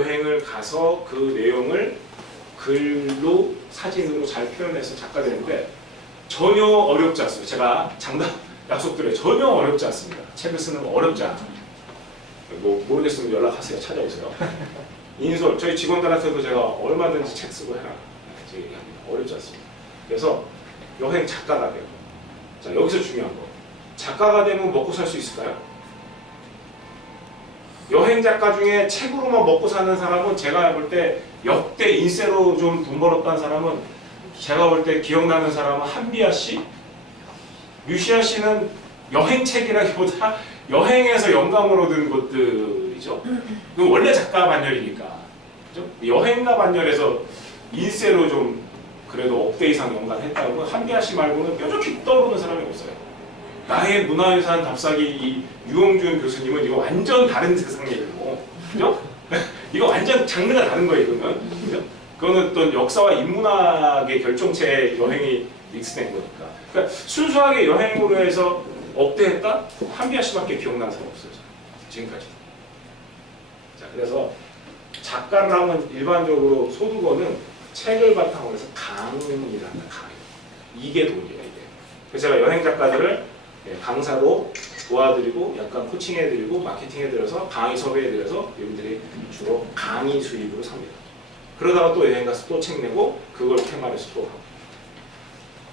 여행을 가서 그 내용을 글로 사진으로 잘 표현해서 작가 되는데 전혀 어렵지 않습니다. 제가 장담 약속드려요. 전혀 어렵지 않습니다. 책을 쓰는 거 어렵지 않아요. 뭐 모르겠으면 연락하세요. 찾아오세요. 인솔 저희 직원들한테도 제가 얼마든지 책 쓰고 해라 얘기합니다. 어렵지 않습니다. 그래서 여행 작가가 돼요. 자, 여기서 중요한 거. 작가가 되면 먹고 살 수 있을까요? 여행 작가 중에 책으로만 먹고 사는 사람은 제가 볼 때 역대 인세로 좀 돈 벌었다는 사람은 제가 볼 때 기억나는 사람은 한비아 씨? 류시아 씨는 여행책이라기보다 여행에서 영감을 얻은 것들이죠. 그 원래 작가 반열이니까. 그죠? 여행가 반열에서 인세로 좀 그래도 억대 이상 연관했다는 건 한비아 씨 말고는 뾰족히 떠오르는 사람이 없어요. 나의 문화유산 답사기 이 유홍준 교수님은 이거 완전 다른 세상 얘기고, 그죠? 이거 완전 장르가 다른 거예요, 이거는. 그죠? 그거는 또 역사와 인문학의 결정체에 여행이 믹스된 거니까. 그러니까 순수하게 여행으로 해서 억대했다? 한비아 씨밖에 기억나는 사람 없어요, 지금까지. 자, 그래서 작가를 하면 일반적으로 소득어는 책을 바탕으로 해서 강의를 한다, 강의. 이게 돈이에요, 이게. 그래서 제가 여행 작가들을 강사로 도와드리고 약간 코칭해드리고 마케팅해드려서 강의 섭외해드려서 여러분들이 주로 강의 수입으로 삽니다. 그러다가 또 여행 가서 또 책 내고 그걸 테마에서 또 하고.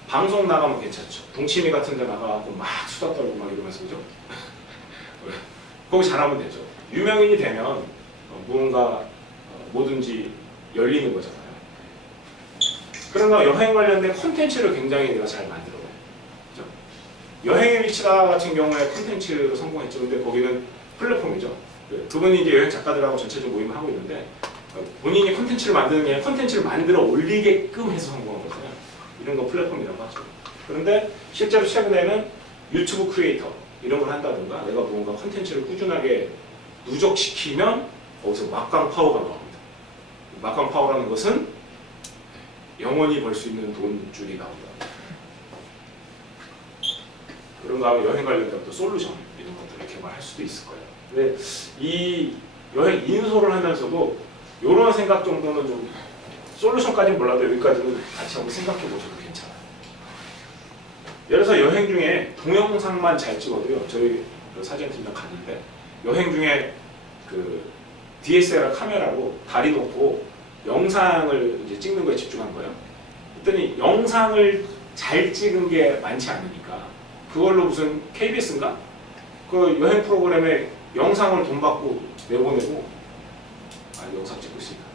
방송 나가면 괜찮죠. 동치미 같은 데 나가고 막 수다 떨고 막 이러면서, 그죠? 거기 잘하면 되죠. 유명인이 되면 무언가 뭐든지 열리는 거잖아요. 그러나 여행 관련된 콘텐츠를 굉장히 내가 잘 만들어요. 그죠? 여행의 위치다 같은 경우에 콘텐츠로 성공했죠. 근데 거기는 플랫폼이죠. 그분이 이제 여행 작가들하고 전체적으로 모임을 하고 있는데 본인이 콘텐츠를 만드는 게 아니라 콘텐츠를 만들어 올리게끔 해서 성공한 거잖아요. 이런 거 플랫폼이라고 하죠. 그런데 실제로 최근에는 유튜브 크리에이터 이런 걸 한다든가 내가 뭔가 콘텐츠를 꾸준하게 누적시키면 거기서 막강 파워가 나옵니다. 막강 파워라는 것은 영원히 벌 수 있는 돈줄이 나온다. 그런가 하면 여행 관련된 또 솔루션 이런 것들을 개발할 수도 있을 거예요. 근데 이 여행 인솔을 하면서도 이런 생각 정도는 좀 솔루션까지는 몰라도 여기까지는 같이 한번 생각해 보셔도 괜찮아요. 예를 들어서 여행 중에 동영상만 잘 찍어도요. 저희 그 사진팀장 갔는데 여행 중에 그 DSLR 카메라로 다리 놓고 영상을 이제 찍는 거에 집중한 거예요. 그랬더니 영상을 잘 찍은 게 많지 않으니까 그걸로 무슨 KBS인가? 그 여행 프로그램에 영상을 돈 받고 내보내고 영상 찍고 있습니다.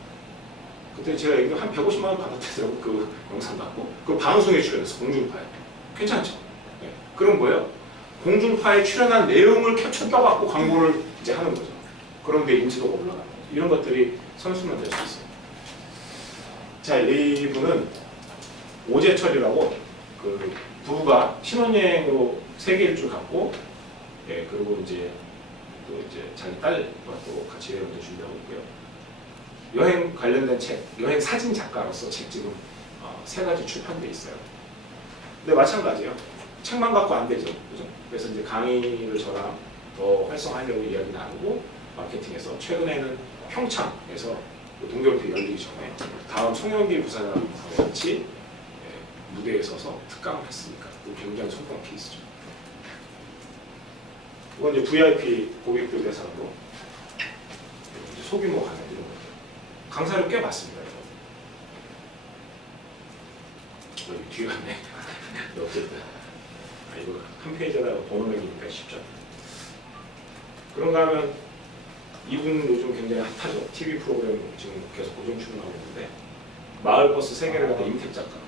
그때 제가 이거 한 150만 원 받았더라고 그 영상 받고 그 방송에 출연해서 공중파에 괜찮죠? 네. 그런 거예요. 공중파에 출연한 내용을 캡처 떠갖고 광고를 이제 하는 거죠. 그런데 인지도가 올라가는 이런 것들이 선수는 될 수 있어요. 자, 이분은 오재철이라고 그 부부가 신혼여행으로 세계 일주 갔고, 예, 그리고 이제 또 이제 자기 딸과 또 같이 여행을 준비하고 있고요. 여행 관련된 책, 여행 사진 작가로서 책 지금 3가지 출판돼 있어요. 근데 마찬가지예요. 책만 갖고 안 되죠, 그죠? 그래서 이제 강의를 저랑 더 활성화하려고 이야기 나누고 마케팅에서 최근에는 평창에서 동계올림픽 열리기 전에 다음 송영길 부사장과 같이 무대에 서서 특강을 했으니까 굉장히 성공 케이스죠. 이건 이제 VIP 고객들 대상으로 소규모 강의 이런 것들 강사를 꽤 많습니다. 여기 뒤에 갔네. 어쨌든 이거 한 페이지에다가 번호 매기니까 쉽죠. 그런가 하면 이분 요즘 굉장히 핫하죠. TV 프로그램 지금 계속 고정 출연하고 있는데 마을버스 세계를 갖다 임택 작가.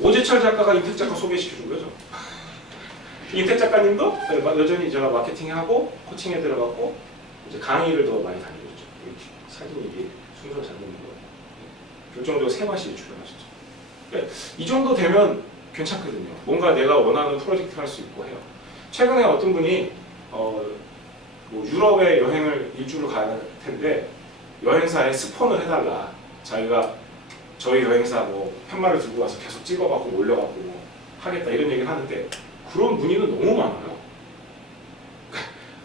오재철 작가가 임택 작가 소개시켜준 거죠. 임택 작가님도 여전히 제가 마케팅하고 코칭에 들어갔고 이제 강의를 더 많이 다니고 있죠. 사진이 이게 순서 잘 보는 거예요. 결정적으로 3맛이 출연하셨죠. 그러니까 이 정도 되면 괜찮거든요. 뭔가 내가 원하는 프로젝트 할 수 있고 해요. 최근에 어떤 분이 뭐 유럽에 여행을 일주로 가야 텐데 여행사에 스폰을 해달라. 자기가 저희 여행사 뭐 편말을 들고 와서 계속 찍어갖고 올려갖고 뭐 하겠다 이런 얘기를 하는데 그런 문의는 너무 많아요.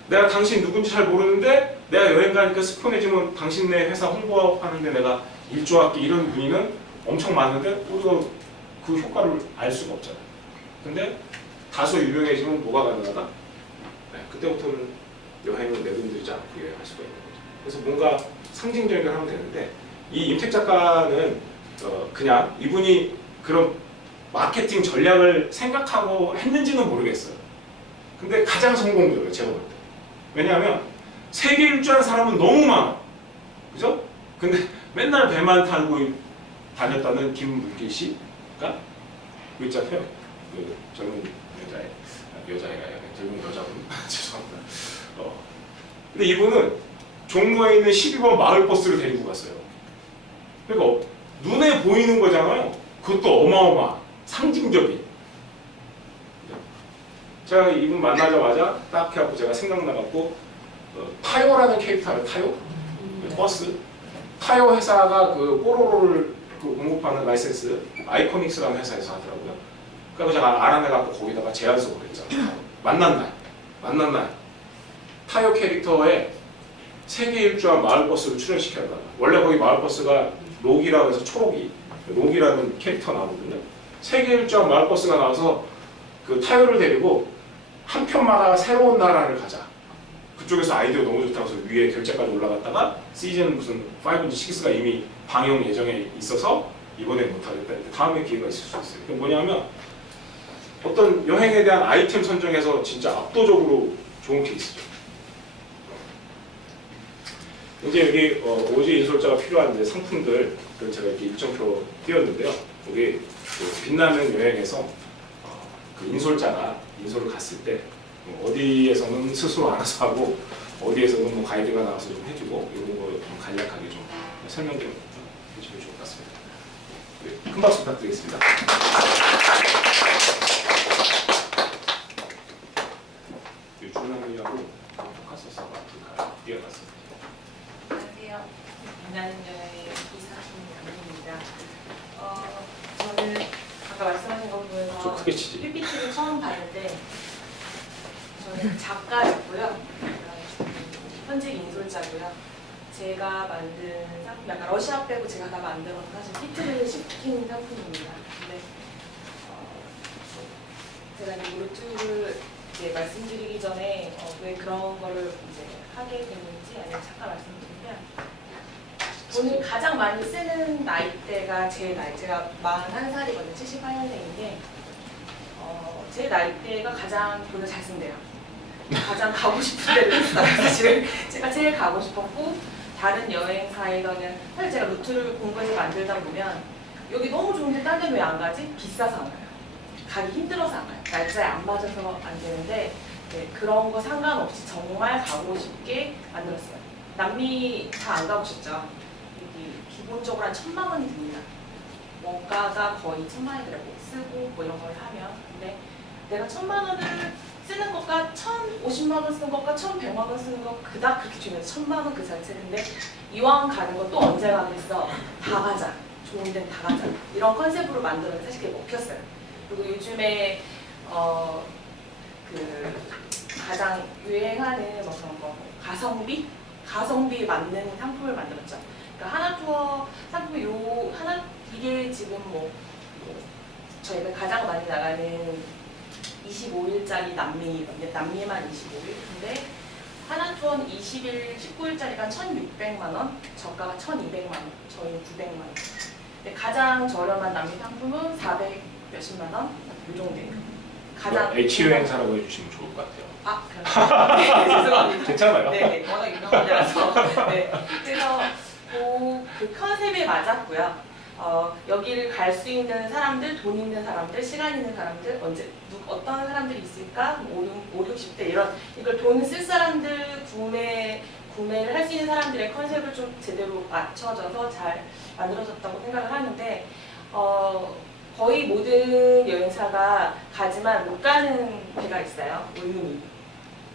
내가 당신 누군지 잘 모르는데 내가 여행 가니까 스폰해주면 당신네 회사 홍보하는데 내가 일조할게 이런 문의는 엄청 많은데 우리가 그 효과를 알 수가 없잖아요. 근데 다소 유명해지면 뭐가 가능하다? 네, 그때부터는 여행을 내돈 들이지 않고 여행할 수가 있는 거죠. 그래서 뭔가 상징적인 걸 하면 되는데 이 임택 작가는 그냥 이분이 그런 마케팅 전략을 생각하고 했는지는 모르겠어요. 근데 가장 성공적이에요, 제가 볼 때. 왜냐하면 세계 일주하는 사람은 너무 많아. 그죠? 근데 맨날 배만 타고 다녔다는 김문길 씨가 그 있잖아요. 그 젊은 여자애가 젊은 여자분 죄송합니다. 근데 이분은 종로에 있는 12번 마을버스를 데리고 갔어요. 그러니까 눈에 보이는 거잖아요. 그것도 어마어마 상징적인. 제가 이분 만나자마자 딱 해갖고 제가 생각나갖고 타요라는 캐릭터를 타요? 버스? 타요 회사가 그 뽀로로를 공급하는 라이센스 아이코닉스라는 회사에서 하더라고요. 그래서 제가 알아내갖고 거기다가 제안서 보냈잖아요. 만난 날 타요 캐릭터에 세계 일주한 마을버스를 출연시켜달라. 원래 거기 마을버스가 록이라고 해서 초록이 록이라는 캐릭터 나오거든요. 세계 일주한 마을버스가 나와서 그 타요를 데리고 한 편마다 새로운 나라를 가자. 그쪽에서 아이디어 너무 좋다고 해서 위에 결제까지 올라갔다가 시즌 무슨 5인지 6가 이미 방영 예정에 있어서 이번에 못하겠다. 다음에 기회가 있을 수 있어요. 그게 뭐냐면 어떤 여행에 대한 아이템 선정에서 진짜 압도적으로 좋은 케이스죠. 이제 여기 오지 인솔자가 필요한 이제 상품들 제가 이렇게 일정표 띄웠는데요. 여기 그 빛나는 여행에서 그 인솔을 갔을 때 어디에서는 스스로 알아서 하고 어디에서는 뭐 가이드가 나와서 좀 해주고 이런 거 좀 간략하게 좀 설명 좀 해주면 좋을 것 같습니다. 네, 큰 박수 부탁드리겠습니다. 유준남이하고 포카서스 아프리카 뛰어갔습니다. 안녕하세요. 빛나는 여행 이사입니다. 저는 아까 말씀하신 거 보면서 PPT를 처음 봤는데 저는 작가였고요. 현직 인솔자고요. 제가 만든 상품, 약간 러시아 빼고 제가 다 만들어서 사실 히트를 시킨 상품입니다. 근데 제가 이 루트를 이제 말씀드리기 전에 왜 그런 거를 이제 하게 됐는지 아니면 잠깐 말씀드리면 돈을 가장 많이 쓰는 나이대가 제 나이, 제가 41살이거든요. 78년생인데 제 나이대가 가장 돈을 잘 쓴대요. 가장 가고 싶은 데를 했어요. 사실은 제가 제일 가고 싶었고 다른 여행사에서는 사실 제가 루트를 공부해서 만들다 보면 여기 너무 좋은데 딴 데는 왜 안 가지? 비싸서 안 가요. 가기 힘들어서 안 가요. 날짜에 안 맞아서 안 되는데 네, 그런 거 상관없이 정말 가고 싶게 만들었어요. 남미 다 안 가보셨죠? 여기 기본적으로 한 1,000만 원이 듭니다. 원가가 거의 1,000만 원이더라고. 쓰고 뭐 이런 걸 하면. 근데 내가 1,000만 원을 쓰는 것과 1,050만 원 쓰는 것과 1,100만 원 쓰는 것 그닥 그렇게 중요해서 1,000만 원 그 자체인데 이왕 가는 거 또 언제 가겠어? 다 가자. 좋은 데는 다 가자. 이런 컨셉으로 만들었는데 사실 그게 먹혔어요. 그리고 요즘에 그 가장 유행하는 뭐 그런 거 가성비 맞는 상품을 만들었죠. 그러니까 하나투어 상품이 이게 지금 뭐 저희가 가장 많이 나가는 25일짜리 남미거든요. 남미만 25일. 근데 하나투어는 20일, 19일짜리가 1,600만 원, 저가가 1,200만 원, 저희는 900만 원. 근데 가장 저렴한 남미 상품은 400 몇십만 원? 이 정도예요. 가장 H 여행사라고 해주시면 좋을 것 같아요. 아, 네, 죄송합니다. 괜찮아요. 네, 워낙 유명한 데라서. 네, 그래서 그 컨셉에 맞았고요. 여기를 갈 수 있는 사람들, 돈 있는 사람들, 시간 있는 사람들, 어떤 사람들이 있을까? 5, 60대 이걸 돈 쓸 사람들 구매를 할 수 있는 사람들의 컨셉을 좀 제대로 맞춰져서 잘 만들어졌다고 생각을 하는데 거의 모든 여행사가 가지만 못 가는 데가 있어요. 우유니.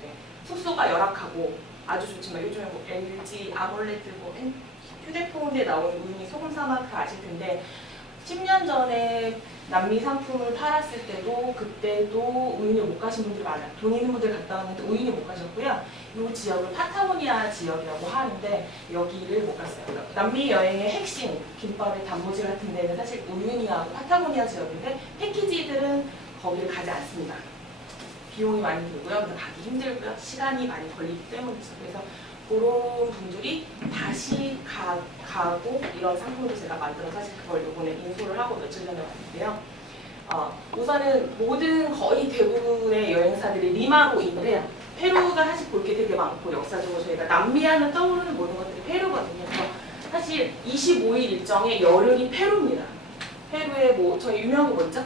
네. 숙소가 열악하고 아주 좋지만 요즘에 뭐 LG 아몰레드 뭐 휴대폰에 나오는 우유니 소금 사막 다 아실 텐데 10년 전에 남미 상품을 팔았을 때도 그때도 우유니 못 가신 분들이 많아요. 돈 있는 분들 갔다 왔는데 우유니 못 가셨고요. 이 지역을 파타고니아 지역이라고 하는데 여기를 못 갔어요. 남미 여행의 핵심, 김밥의 단무지 같은 데는 사실 우유니하고 파타고니아 지역인데 패키지들은 거기를 가지 않습니다. 비용이 많이 들고요. 가기 힘들고요. 시간이 많이 걸리기 때문이죠. 그래서 그런 분들이 다시 가고 이런 상품도 제가 만들어 사실 그걸 이번에 인솔을 하고 며칠 전에 왔는데요. 우선은 거의 대부분의 여행사들이 리마로 이동을 해요. 페루가 사실 볼 게 되게 많고 역사적으로 저희가 남미하면 떠오르는 모든 것들이 페루거든요. 그래서 사실 25일 일정에 열흘이 페루입니다. 페루에 뭐 저희 유명한 거 뭐죠?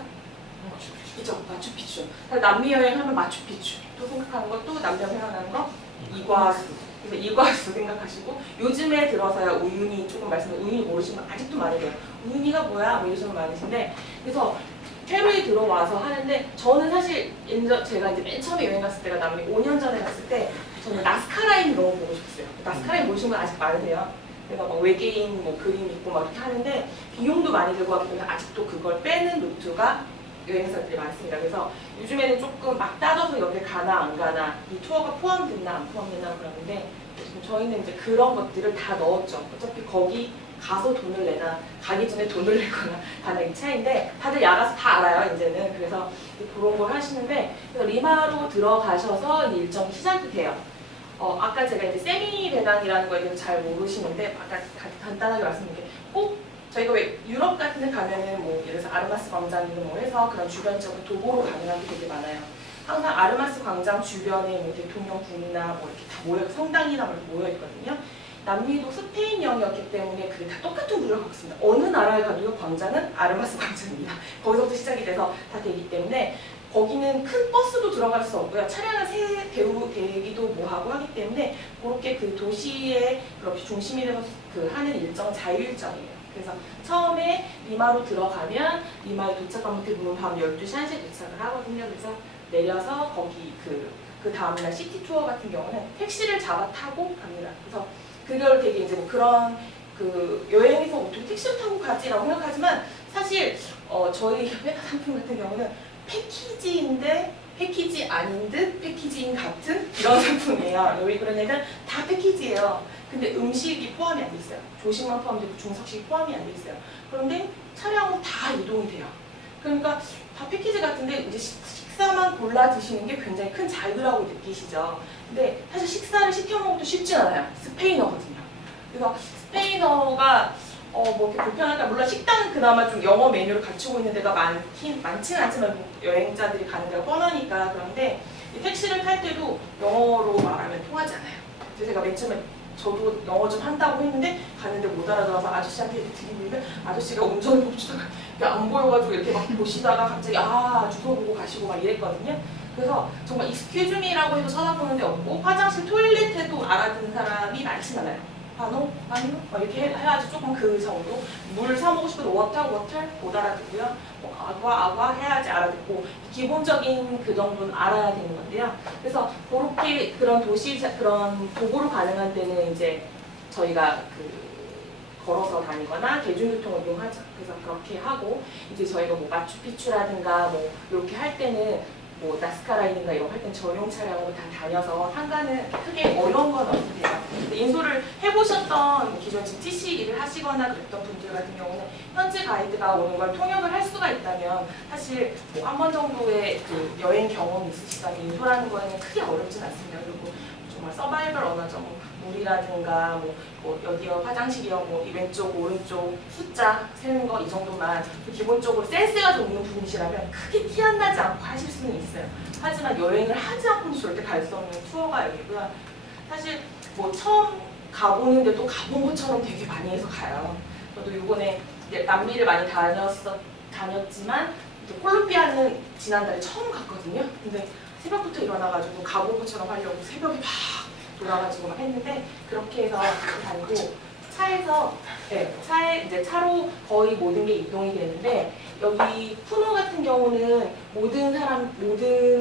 그죠? 마추픽추. 남미 여행하면 마추픽추. 또 생각하는 거, 또 남자 생각나는 거 이과수. 그래서 이과수 생각하시고 요즘에 들어서야 우유니 조금 우유니 모르시는 분 아직도 많으세요. 우유니가 뭐야? 뭐 이러시는 분 많으신데 그래서 페루에 들어와서 하는데 저는 사실 제가 이제 맨 처음에 여행 갔을 때가 남미 5년 전에 갔을 때 저는 나스카라인이 너무 보고 싶었어요. 나스카라인 모르시는 분 아직 많으세요. 그래서 막 외계인 뭐 그림 있고 막 이렇게 하는데 비용도 많이 들고 하기 때문에 아직도 그걸 빼는 루트가 여행사들이 많습니다. 그래서 요즘에는 조금 막 따져서 여기 가나 안 가나 이 투어가 포함됐나 안 포함됐나 그러는데 지금 저희는 이제 그런 것들을 다 넣었죠. 어차피 거기 가서 돈을 내나 가기 전에 돈을 내거나 다나 이 차이인데 다들 야가서 다 알아요 이제는. 그래서 그런 걸 하시는데 그래서 리마로 들어가셔서 일정이 시작이 돼요. 아까 제가 이제 세미 배낭이라는 거에 대해서 잘 모르시는데 아까 간단하게 말씀드릴게요. 꼭 저희가 왜 유럽 같은 데 가면은 뭐 예를 들어서 아르마스 광장이나 뭐 해서 그런 주변적으로 도보로 가능한 게 되게 많아요. 항상 아르마스 광장 주변에 뭐 대통령궁이나 뭐 이렇게 다 모여 성당이나 뭐 이렇게 모여 있거든요. 남미도 스페인령이었기 때문에 그게 다 똑같은 구조를 갖고 있습니다. 어느 나라에 가도 광장은 아르마스 광장입니다. 거기서부터 시작이 돼서 다 되기 때문에 거기는 큰 버스도 들어갈 수 없고요. 차량은 대기도 뭐 하고 하기 때문에 그렇게 그 도시의 그렇게 중심이 돼서 하는 일정은 자유일정이에요. 그래서 처음에 리마로 들어가면 리마에 도착하면 대부분 밤 12시, 1시에 도착을 하거든요. 그래서 내려서 거기 그 다음날 시티 투어 같은 경우는 택시를 잡아 타고 갑니다. 그래서 그걸 되게 이제 뭐 그런 여행에서 어떻게 택시를 타고 가지라고 생각하지만 사실 저희 회사 상품 같은 경우는 패키지인데 패키지 아닌 듯 패키지인 같은 이런 상품이에요. 왜 그러냐면 다 패키지예요. 근데 음식이 포함이 안 돼 있어요. 조식만 포함되고 중석식이 포함이 안 돼 있어요. 그런데 차량은 다 이동이 돼요. 그러니까 다 패키지 같은데 이제 식사만 골라 드시는 게 굉장히 큰 자유라고 느끼시죠. 근데 사실 식사를 시켜 먹어도 쉽지 않아요. 스페인어거든요. 그래서 스페인어가 뭐 이렇게 불편하다. 물론 식당은 그나마 좀 영어 메뉴를 갖추고 있는 데가 많지는 않지만 여행자들이 가는 데가 뻔하니까. 그런데 택시를 탈 때도 영어로 말하면 통하지 않아요. 그래서 제가 맨 처음에 저도 영어 좀 한다고 했는데 갔는데 못 알아들어서 아저씨한테 드리는데 아저씨가 운전을 멈추다가 안 보여가지고 이렇게 막 보시다가 갑자기 주소 보고 가시고 막 이랬거든요. 그래서 정말 excuse me라고 해서 쳐다보는 데 없고 화장실 토일렛에도 알아듣는 사람이 많진 않아요. 바노? 이렇게 해야지 조금 그 정도. 물 사 먹고 싶어도 워터 못 알아듣고요. 뭐 아과 해야지 알아듣고 기본적인 그 정도는 알아야 되는 건데요. 그래서 그렇게 그런 그런 도보로 가능한 데는 이제 저희가 걸어서 다니거나 대중교통을 이용하죠. 그래서 그렇게 하고 이제 저희가 뭐 마추픽추라든가 뭐 이렇게 할 때는 뭐 나스카라인인가 이런 거 할 땐 전용 차량으로 다 다녀서 상가는 크게 어려운 건 없으세요. 인솔을 해보셨던 기존 지금 TC 일을 하시거나 그랬던 분들 같은 경우는 현지 가이드가 오는 걸 통역을 할 수가 있다면 사실 뭐 한 번 정도의 여행 경험이 있으시다면 인솔하는 거에는 크게 어렵진 않습니다. 그리고 정말 서바이벌 언어죠. 물이라든가 뭐 여기요 화장실이요 뭐 왼쪽 오른쪽 숫자 세는 거 이 정도만 기본적으로 센스가 좀 있는 분이시라면 크게 티 안 나지 않고 하실 수는 있어요. 하지만 여행을 하지 않고는 절대 갈 수 없는 투어가 여기고요. 사실 뭐 처음 가보는데도 가본 것처럼 되게 많이 해서 가요. 저도 이번에 남미를 많이 다녔지만 콜롬비아는 지난달에 처음 갔거든요. 근데 새벽부터 일어나가지고 가본 것처럼 하려고 새벽에 막 돌아가지고 막 했는데 그렇게 해서 다니고 차에 이제 차로 거의 모든 게 이동이 되는데 여기 푸노 같은 경우는 모든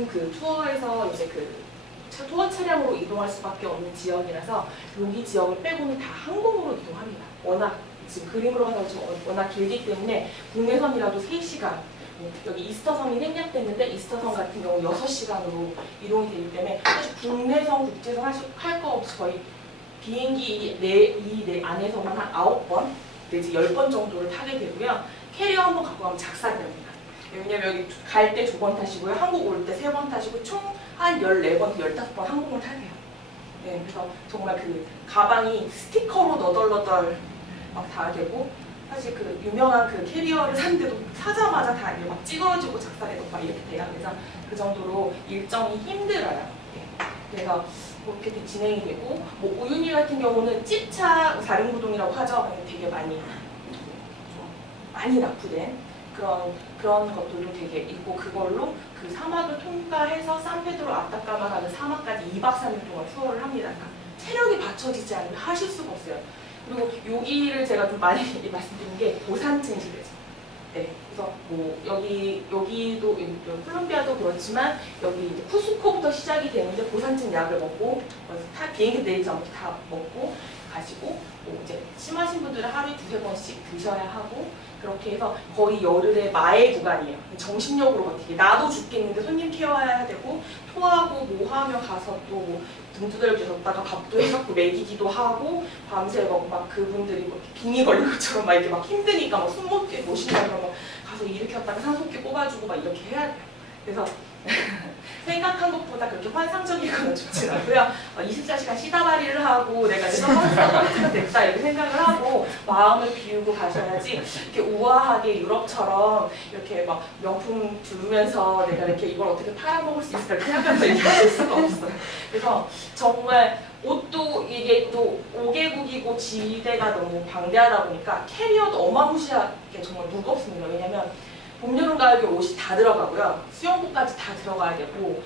그 투어에서 이제 투어 차량으로 이동할 수밖에 없는 지역이라서 여기 지역을 빼고는 다 항공으로 이동합니다. 워낙 지금 그림으로 봐서 워낙 길기 때문에 국내선이라도 3시간, 여기 이스터선이 생략됐는데 이스터선 같은 경우 6시간으로 이동이 되기 때문에 사실 국내선, 국제선 할 거 없이 거의 비행기 이 안에서만 한 9번 내지 10번 정도를 타게 되고요. 캐리어 한번 갖고 가면 작살이 납니다. 왜냐면 여기 갈 때 2번 타시고요. 한국 올 때 3번 타시고 총 한 14번, 15번 항공을 타세요. 네, 그래서 정말 그 가방이 스티커로 너덜너덜 막 다 되고 사실 그 유명한 그 캐리어를 샀는데도 사자마자 다 이게 막 찌그러지고 작살내고 막 이렇게 돼요. 그래서 그 정도로 일정이 힘들어요. 네. 그래서 그렇게 진행이 되고 뭐 우윤희 같은 경우는 찝차 사륜구동이라고 하죠. 되게 많이 좀 많이 납부된 그런 것들도 되게 있고 그걸로 그 사막을 통과해서 산페드로 아타카마 가는 사막까지 2박 3일 동안 투어를 합니다. 그러니까 체력이 받쳐지지 않으면 하실 수가 없어요. 그리고 여기를 제가 좀 많이 말씀드린 게 고산층 지대죠. 네, 그래서 뭐 여기도 콜롬비아도 그렇지만 여기 이제 쿠스코부터 시작이 되는데 고산층 약을 먹고 비행기 내리기 전부터 다 먹고 가시고 뭐 이제 심하신 분들은 하루에 2-3번씩 드셔야 하고 그렇게 해서 거의 열흘의 마의 구간이에요. 정신력으로 버티기. 나도 죽겠는데 손님 케어해야 되고 토하고 뭐 하며 가서 또 등 두들겨줬다가 밥도 해갖고 먹이기도 하고 밤새 막 그분들이 뭐 빙의 걸린 것처럼 막 이렇게 막 힘드니까 막 숨 못 모신다 그러면 가서 일으켰다가 산소기 뽑아주고 막 이렇게 해야 돼요. 그래서 생각한 것보다 그렇게 환상적이거나 좋진 않고요. 24시간 시다바리를 하고 내가 이제 서버스가 됐다 이렇게 생각을 하고 마음을 비우고 가셔야지 이렇게 우아하게 유럽처럼 이렇게 막 명품 두르면서 내가 이렇게 이걸 어떻게 팔아먹을 수 있을까 이렇게 생각하면서 얘기할 수가 없어요. 그래서 정말 옷도 이게 또 5개국이고 지대가 너무 방대하다 보니까 캐리어도 어마무시하게 정말 무겁습니다. 왜냐면 봄, 여름, 가을, 겨울 옷이 다 들어가고요. 수영복까지 다 들어가야 되고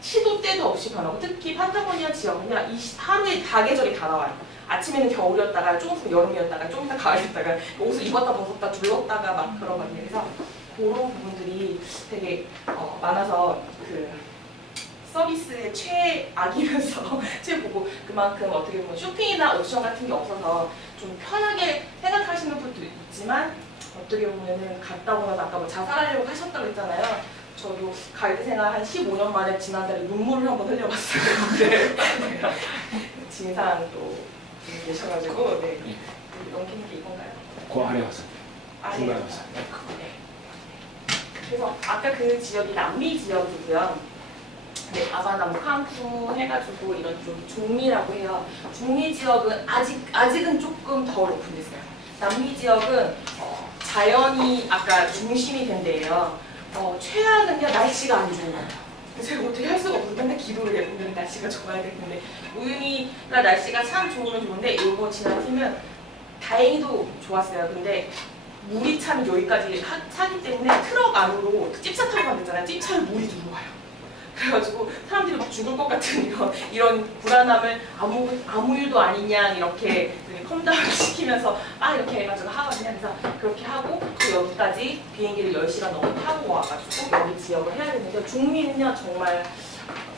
시도 때도 없이 변하고 특히 파타고니아 지역은요. 하루에 다 계절이 다 나와요. 아침에는 겨울이었다가 조금 있으면 여름이었다가 좀 이따 가을이었다가 옷을 입었다 벗었다 둘렀다가 막 그러거든요. 그래서 그런 부분들이 되게 많아서 그 서비스의 최악이면서 최보고 그만큼 어떻게 보면 쇼핑이나 옵션 같은 게 없어서 좀 편하게 생각하시는 분도 있지만 어떻게 보면은 갔다 오면 아까 뭐 자살하려고 하셨다고 했잖아요. 저도 가이드 생활 한 15년 만에 지난달에 눈물을 한번 흘려봤어요. 네. 진상도 계셔가지고 네. 넘기는 게 이건가요? 그 아래 가서 중간에 가서. 네. 그래서 아까 그 지역이 남미 지역이고요. 네, 아바나무 칸쿤 해가지고 이런 좀 중미라고 해요. 중미 지역은 아직은 조금 더 오픈됐어요. 남미 지역은 자연이 아까 중심이 된 데예요. 최악은요 날씨가 안 좋은 거예요. 제가 어떻게 할 수가 없어요. 맨날 기도를 해요. 오늘 날씨가 좋아야 되는데 우윤희가 날씨가 참 좋으면 좋은데 이거 지난 팀은 다행히도 좋았어요. 근데 물이 참 여기까지 차기 때문에 트럭 안으로 찝차 타고 가면 찝차에 물이 들어와요. 그래가지고 사람들이 막 죽을 것 같은 이런 불안함을 아무 일도 아니냐 이렇게 컴다운을 시키면서 이렇게 해가지고 하거든요. 그래서 그렇게 하고 또 여기까지 비행기를 10시간 넘게 타고 와가지고 여기 지역을 해야 되는데 중미는요 정말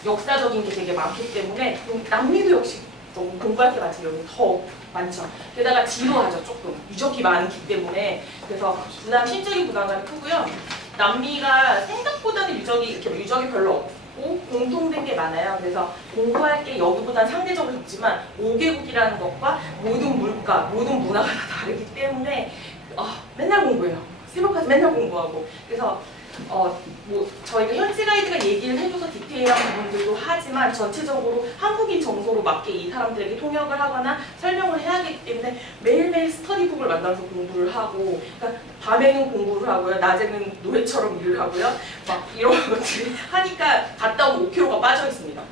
역사적인 게 되게 많기 때문에 남미도 역시 너무 공부할 게 많죠. 여기 더 많죠. 게다가 지루하죠 조금 유적이 많기 때문에 그래서 심적인 부담감이 크고요. 남미가 생각보다는 유적이 별로 없고 공통된 게 많아요. 그래서 공부할 게 여기보다는 상대적으로 적지만 5개국이라는 것과 모든 물가, 모든 문화가 다 다르기 때문에 맨날 공부해요. 새벽까지 맨날 공부하고 그래서 뭐 저희가 현지 가이드가 얘기를 해줘서 디테일한 부분들도 하지만 전체적으로 한국인 정서로 맞게 이 사람들에게 통역을 하거나 설명을 해야 하기 때문에 매일매일 스터디북을 만들어서 공부를 하고 그러니까 밤에는 공부를 하고요. 낮에는 노예처럼 일을 하고요. 막 이런 것들이 하니까 갔다 오면 5kg가 빠져 있습니다.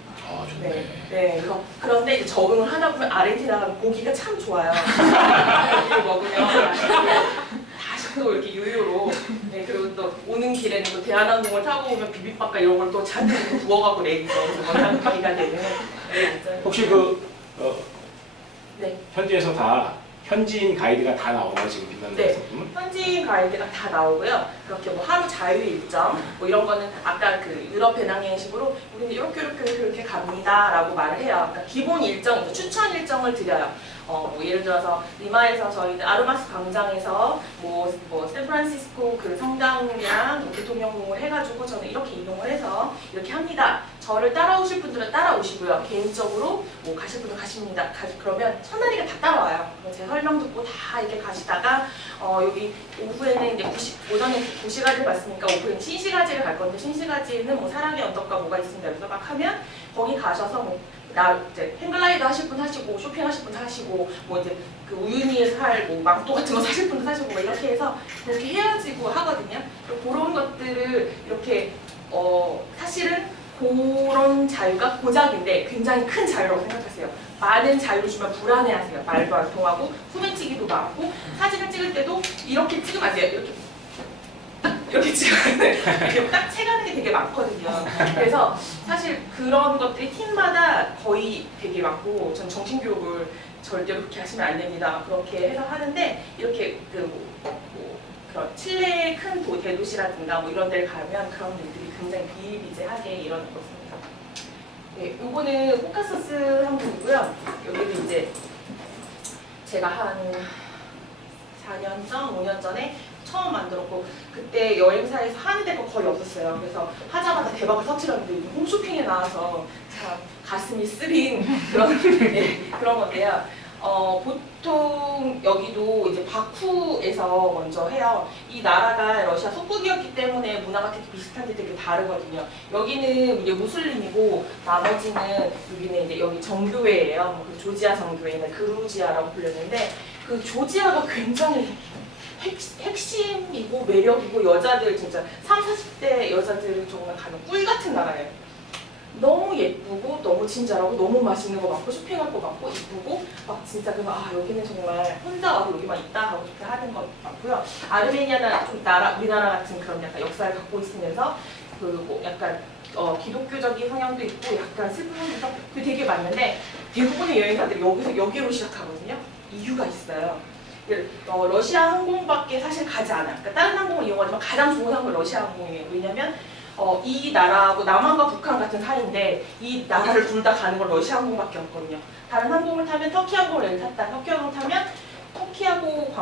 좋네. 네. 그런데 이제 적응을 하다 보면 아르헨티나 가면 고기가 참 좋아요. 고기를 먹으면 다시 또 이렇게 유유로 네, 그리고 또 오는 길에는 또 대한항공을 타고 오면 비빔밥과 이런 걸 또 잔뜩 부어갖고 내리죠. 원하는 기가 되는. 혹시 네. 현지에서 다 현지인 가이드가 다 나오나요 지금 빛나는 네. 상품은? 현지인 가이드가 다 나오고요. 그렇게 뭐 하루 자유 일정 뭐 이런 거는 아까 그 유럽 배낭여행식으로 우리는 이렇게 갑니다라고 말을 해요. 그러니까 기본 일정, 추천 일정을 드려요. 뭐 예를 들어서 리마에서 저희는 아르마스 광장에서 뭐 샌프란시스코 그 성당이랑 뭐 대통령궁을 해가지고 저는 이렇게 이동을 해서 이렇게 합니다. 저를 따라오실 분들은 따라오시고요. 개인적으로 뭐 가실 분은 가십니다. 그러면 첫날이가 다 따라와요. 제 설명 듣고 다 이렇게 가시다가 여기 오후에는 이제 오전에 구시가지를 봤으니까 오후에는 신시가지를 갈 건데 신시가지는 뭐 사랑의 언덕과 뭐가 있습니다. 그래서 막 하면 거기 가셔서 뭐 이제 행글라이더 하실 분 하시고 쇼핑하실 분 하시고 뭐 이제 그 우유니에서 할 뭐 망토 같은 거 사실 분도 사시고 뭐 이렇게 해서 그렇게 헤어지고 하거든요. 그런 것들을 이렇게 사실은 그런 자유가 고작인데 굉장히 큰 자유라고 생각하세요. 많은 자유를 주면 불안해하세요. 말도 안 통하고 소매치기도 많고 사진을 찍을 때도 이렇게 찍으면 안 돼요. 이렇게 찍으면 이렇게 딱 채가는 게 되게 많거든요. 그래서 사실 그런 것들이 팀마다 거의 되게 많고 전 정신교육을 절대로 그렇게 하시면 안 됩니다. 그렇게 해서 하는데 이렇게 그런 칠레의 큰 대도시라든가 뭐 이런 데를 가면 그런 일들이 굉장히 비일비재하게 일어나고 있습니다. 네, 요거는 코카소스 한 분이고요. 여기는 이제 제가 한 4년 전, 5년 전에 처음 만들었고 그때 여행사에서 하는 데가 거의 없었어요. 그래서 하자마자 대박을 터뜨렸는데 홈쇼핑에 나와서 참 가슴이 쓰린 그런 그런 건데요. 보통 여기도 이제 바쿠에서 먼저 해요. 이 나라가 러시아 속국이었기 때문에 문화가 되게 비슷한데 되게 다르거든요. 여기는 이제 무슬림이고 나머지는 여기는 이제 여기 정교회예요. 뭐 조지아 정교회는 그루지아라고 불렸는데 그 조지아가 굉장히 핵심이고 매력이고 여자들 진짜 30, 40대 여자들은 정말 가면 꿀 같은 나라예요. 너무 예쁘고 너무 친절하고 너무 맛있는 거 많고 쇼핑할 거 많고 이쁘고 막 진짜 그래서 여기는 정말 혼자 와서 여기만 있다 하고 싶게 하는 거 많고요. 아르메니아는 좀 우리나라 같은 그런 약간 역사를 갖고 있으면서 그리고 약간 기독교적인 성향도 있고 약간 슬픈 성향도 그게 되게 많은데 대부분의 여행사들이 여기로 시작하거든요. 이유가 있어요. 러시아 항공밖에 사실 가지 않아요. 그러니까 다른 항공을 이용하지만 가장 좋은 항공은 러시아 항공이에요. 왜냐면 이 나라하고 남한과 북한 같은 사이인데 이 나라를 둘 다 가는 건 러시아 항공밖에 없거든요. 다른 항공을 타면 터키 항공을 탔다. 터키 항공 타면 터키하고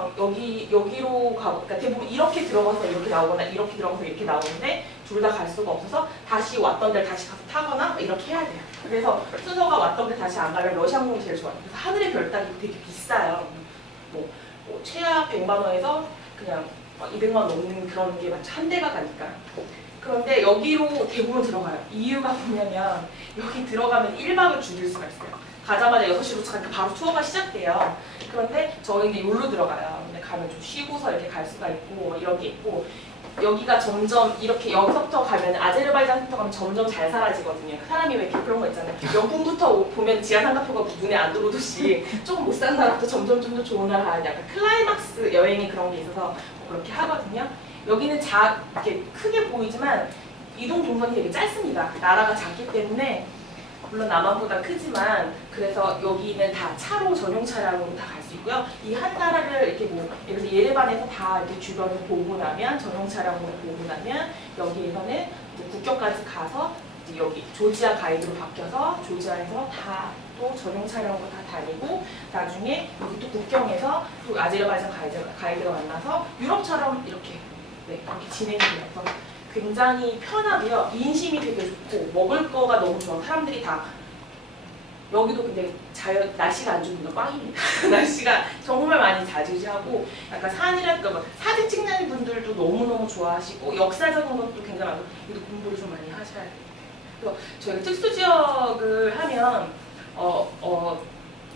여기로 가고 그러니까 대부분 이렇게 들어가서 이렇게 나오거나 이렇게 들어가서 이렇게 나오는데 둘 다 갈 수가 없어서 다시 왔던 데를 다시 가서 타거나 이렇게 해야 돼요. 그래서 순서가 왔던 데 다시 안 가면 러시아 항공이 제일 좋아요. 그래서 하늘의 별 따기 되게 비싸요. 뭐 최하 100만 원에서 그냥 200만 원 넘는 그런 게 많죠. 한 대가 가니까. 그런데 여기로 대부분 들어가요. 이유가 뭐냐면 여기 들어가면 1박을 죽일 수가 있어요. 가자마자 6시로 도착하니까 바로 투어가 시작돼요. 그런데 저희는 여기로 들어가요. 근데 가면 좀 쉬고서 이렇게 갈 수가 있고 이런 게 있고 여기가 점점 이렇게 여기서부터 가면 아제르바이잔부터 가면 점점 잘 사라지거든요. 사람이 왜 이렇게 그런 거 있잖아요. 영국부터 보면 지하상가표가 눈에 안 들어오듯이 조금 못 사는 나라부터 점점 좀 더 좋은 나라 가는 약간 클라이막스 여행이 그런 게 있어서 그렇게 하거든요. 여기는 이렇게 크게 보이지만 이동 동선이 되게 짧습니다. 나라가 작기 때문에 물론 남한보다 크지만 그래서 여기는 다 차로 전용 차량으로 다 갈 수 있고요. 이 한 나라를 이렇게 뭐 예를 들어 예레반에서 다 이렇게 주변을 보고 나면 전용 차량으로 보고 나면 여기에서는 이제 국경까지 가서 이제 여기 조지아 가이드로 바뀌어서 조지아에서 다 또 전용 차량으로 다 다니고 나중에 여기 또 국경에서 또 아제르바이잔 가이드가 만나서 유럽처럼 이렇게 그렇게 진행이 돼서 굉장히 편하고요. 인심이 되게 좋고 먹을 거가 너무 좋아. 사람들이 다 여기도 근데 날씨가 안 좋으면 꽝입니다. 날씨가 정말 많이 자주지하고 약간 산이랄까 뭐 사진 찍는 분들도 너무너무 좋아하시고 역사적인 것도 굉장히 많고 이도 공부를 좀 많이 하셔야 돼요. 그래서 저희가 특수 지역을 하면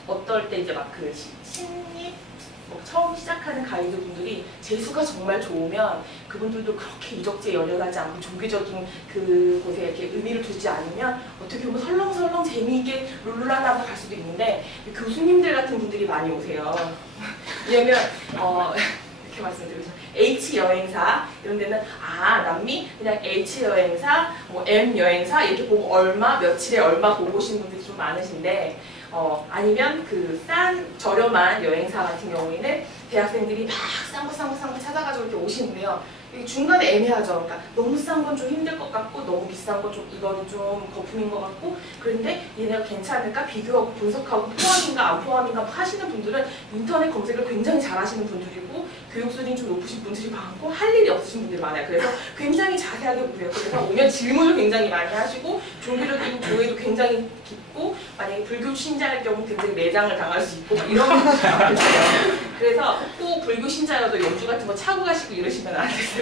어떨 때 이제 막 그 신입 처음 시작하는 가이드분들이 재수가 정말 좋으면 그분들도 그렇게 유적지에 연연하지 않고 종교적인 그곳에 이렇게 의미를 두지 않으면 어떻게 보면 설렁설렁 재미있게 룰루랄라로 갈 수도 있는데 교수님들 같은 분들이 많이 오세요. 왜냐면 이렇게 말씀드리죠. H 여행사 이런 데는 남미 그냥 H 여행사, 뭐 M 여행사 이렇게 보고 얼마 며칠에 얼마 보고 오신 분들이 좀 많으신데 아니면 그 싼 저렴한 여행사 같은 경우에는 대학생들이 막 싼 거 찾아가지고 이렇게 오시는데요. 이게 중간에 애매하죠. 그러니까 너무 싼 건 좀 힘들 것 같고 너무 비싼 건 좀 이거는 좀 거품인 것 같고 그런데 얘네가 괜찮을까 비교하고 분석하고 포함인가 안 포함인가 하시는 분들은 인터넷 검색을 굉장히 잘하시는 분들이고 교육 수준이 좀 높으신 분들이 많고 할 일이 없으신 분들이 많아요. 그래서 굉장히 자세하게 보세요. 그래서 오면 질문을 굉장히 많이 하시고 종교적인 조회도 굉장히 깊고 만약에 불교 신자일 경우 굉장히 매장을 당할 수 있고 이런 분들이 많으세요. 그래서 꼭 불교 신자여도 연주 같은 거 차고 가시고 이러시면 안 되세요.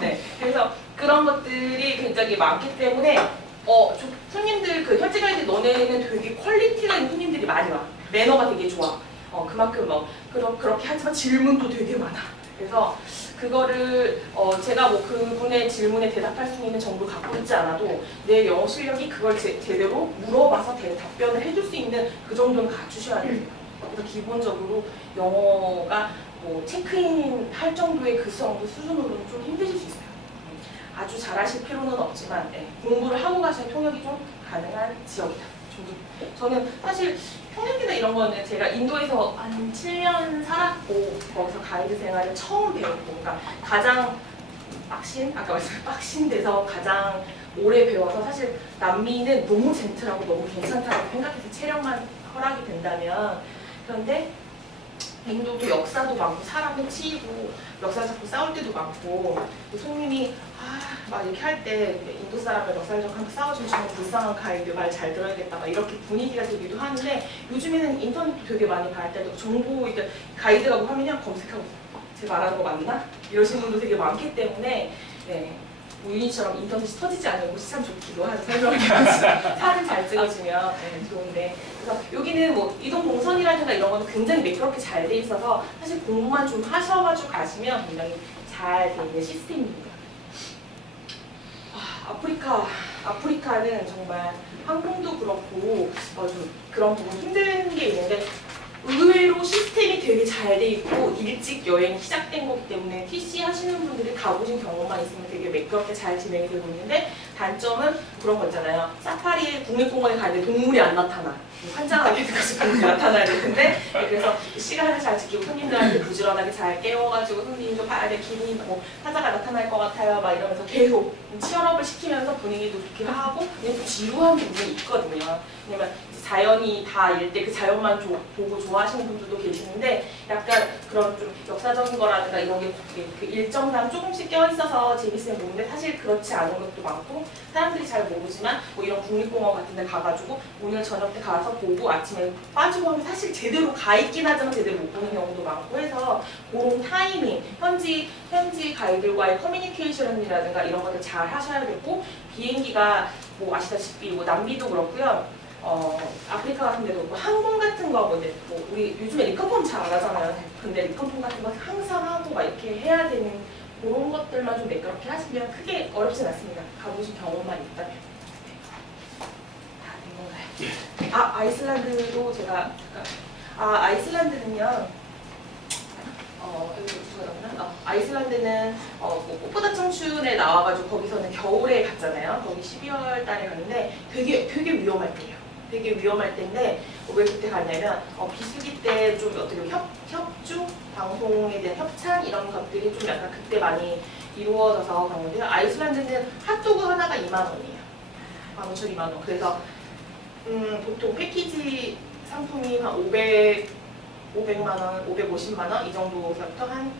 네, 그래서 그런 것들이 굉장히 많기 때문에 손님들 그 현지 가이드 너네는 되게 퀄리티가 있는 손님들이 많이 와. 매너가 되게 좋아. 그만큼 그렇게 하지만 질문도 되게 많아. 그래서 그거를 제가 뭐 그분의 질문에 대답할 수 있는 정보를 갖고 있지 않아도 내 영어 실력이 그걸 제대로 물어봐서 답변을 해줄 수 있는 그 정도는 갖추셔야 돼요. 그래서 기본적으로 영어가 뭐 체크인 할 정도의 그 정도 수준으로는 좀 힘드실 수 있어요. 아주 잘하실 필요는 없지만 공부를 하고 가시는 통역이 좀 가능한 지역이다. 저는 사실 평양기나 이런 거는 제가 인도에서 한 7년 살았고 거기서 가이드 생활을 처음 배웠고 그러니까 가장 아까 말씀드린 빡신 데서 가장 오래 배워서 사실 남미는 너무 젠틀하고 너무 괜찮다고 생각해서 체력만 허락이 된다면 그런데 인도도 역사도 많고 사람이 치이고 역사 잡고 싸울 때도 많고 손님이 막 이렇게 할 때 인도 사람을 역사적으로 싸워주면 정말 불쌍한 가이드 말 잘 들어야겠다 막 이렇게 분위기가 되기도 하는데 요즘에는 인터넷도 되게 많이 발달되고 정보 이제 가이드가 뭐 하면 그냥 검색하고 제 말하는 거 맞나? 이러신 분도 되게 많기 때문에 뭐 유니처럼 인터넷이 터지지 않는 곳이 참 좋기도 하죠. 설명을 사진 잘 찍어주면 좋은데 그래서 여기는 뭐 이동 동선이라든가 이런 거는 굉장히 매끄럽게 잘 돼 있어서 사실 공부만 좀 하셔가지고 가시면 굉장히 잘 돼 있는 시스템입니다. 아프리카는 정말 항공도 그렇고 좀 그런 부분 힘든 게 있는데 의외로 시스템이 되게 잘 돼 있고 일찍 여행이 시작된 거기 때문에 TC 하시는 분들이 가보신 경험만 있으면 되게 매끄럽게 잘 진행이 되고 있는데 단점은 그런 거 있잖아요. 사파리에 국립공원에 가는데 동물이 안 나타나. 환장하게 돼서 동물이 나타나야 되는데 그래서 시간을 잘 지키고 손님들한테 부지런하게 잘 깨워가지고 손님 좀 봐야 돼. 기분이 뭐 사자가 나타날 것 같아요. 막 이러면서 계속 치열업을 시키면서 분위기도 좋게 하고 좀 지루한 부분이 있거든요. 왜냐면 자연이 다일 때 그 자연만 보고 좋아하시는 분들도 계시는데 약간 그런 좀 역사적인 거라든가 이런 게 그 일정당 조금씩 껴있어서 재밌으면 모르는데 사실 그렇지 않은 것도 많고 사람들이 잘 모르지만 뭐 이런 국립공원 같은 데 가가지고 오늘 저녁 때 가서 보고 아침에 빠지고 하면 사실 제대로 가 있긴 하지만 제대로 못 보는 경우도 많고 해서 그런 타이밍, 현지 가이드들과의 커뮤니케이션이라든가 이런 것들 잘 하셔야 되고 비행기가 뭐 아시다시피 뭐 남미도 그렇고요. 아프리카 같은 데도 뭐 항공 같은 거 뭐 우리 요즘에 리컨펌 잘 안 하잖아요. 근데 리컨펌 같은 거 항상 하고 막 이렇게 해야 되는 그런 것들만 좀 매끄럽게 하시면 크게 어렵진 않습니다. 가보신 경험만 있다면. 다 된 건가요? 아이슬란드도 제가 아이슬란드는요. 여기 누가 나오나? 아이슬란드는 뭐 꽃보다 청춘에 나와가지고 거기서는 겨울에 갔잖아요. 거기 12월 달에 갔는데 되게 위험할 때예요. 되게 위험할 때인데 왜 그때 갔냐면 비수기 때 좀 어떻게 협조 방송에 대한 협찬 이런 것들이 좀 약간 그때 많이 이루어져서 간 건데요. 아이슬란드는 핫도그 하나가 2만 원이에요. 15,000원, 2만 원. 그래서 보통 패키지 상품이 한 500만 원, 550만 원 이 정도부터 한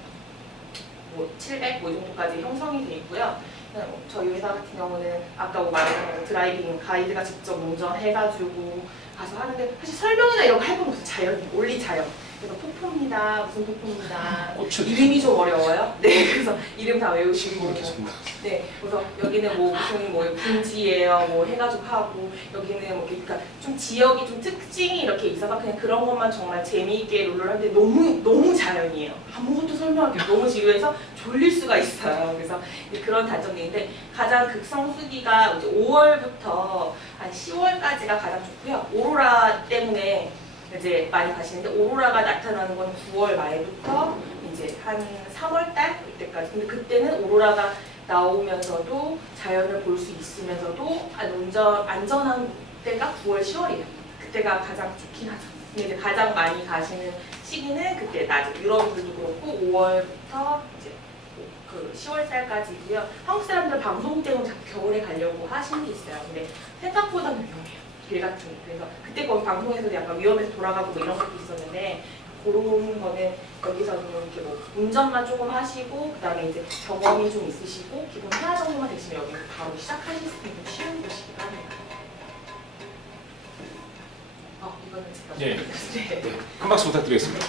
뭐 700, 뭐 이 정도까지 형성이 돼 있고요. 저희 회사 같은 경우는 아까 뭐 말했던 드라이빙 가이드가 직접 운전해가지고 가서 하는데 사실 설명이나 이런 거 할 건 없어요. 자연, 올리 자연. 그래서 폭포입니다. 무슨 폭포입니다. 이름이 좀 어려워요. 네, 그래서 이름 다 외우시고. 네, 그래서 여기는 뭐 무슨 뭐 분지예요. 뭐 해가지고 하고 여기는 뭐 그러니까 좀 지역이 좀 특징이 이렇게 있어서 그냥 그런 것만 정말 재미있게 롤을 하는데 너무 자연이에요. 아무것도 설명하기 너무 지루해서 졸릴 수가 있어요. 그래서 그런 단점이 있는데 가장 극성수기가 이제 5월부터 한 10월까지가 가장 좋고요. 오로라 때문에 이제 많이 가시는데 오로라가 나타나는 건 9월 말부터 이제 한 3월 달 이때까지. 근데 그때는 오로라가 나오면서도 자연을 볼 수 있으면서도 안전한 때가 9월, 10월이에요. 그때가 가장 좋긴 하죠. 근데 이제 가장 많이 가시는 시기는 그때 낮에 유럽들도 그렇고 5월부터 이제 그 10월 달까지고요. 한국 사람들 방송 때문에 자꾸 겨울에 가려고 하시는 게 있어요. 근데 생각보다는 위험해요. 길 같은 게. 그래서 그때 거기 방송에서도 약간 위험해서 돌아가고 뭐 이런 것도 있었는데 그런 거는 여기서는 이렇게 뭐 운전만 조금 하시고 그다음에 이제 경험이 좀 있으시고 기본 하나 정도만 되시면 여기 바로 시작하실 수 있는 쉬운 곳이긴 합니다. 이거는 제가 예. 네. 네, 큰 박수 부탁드리겠습니다.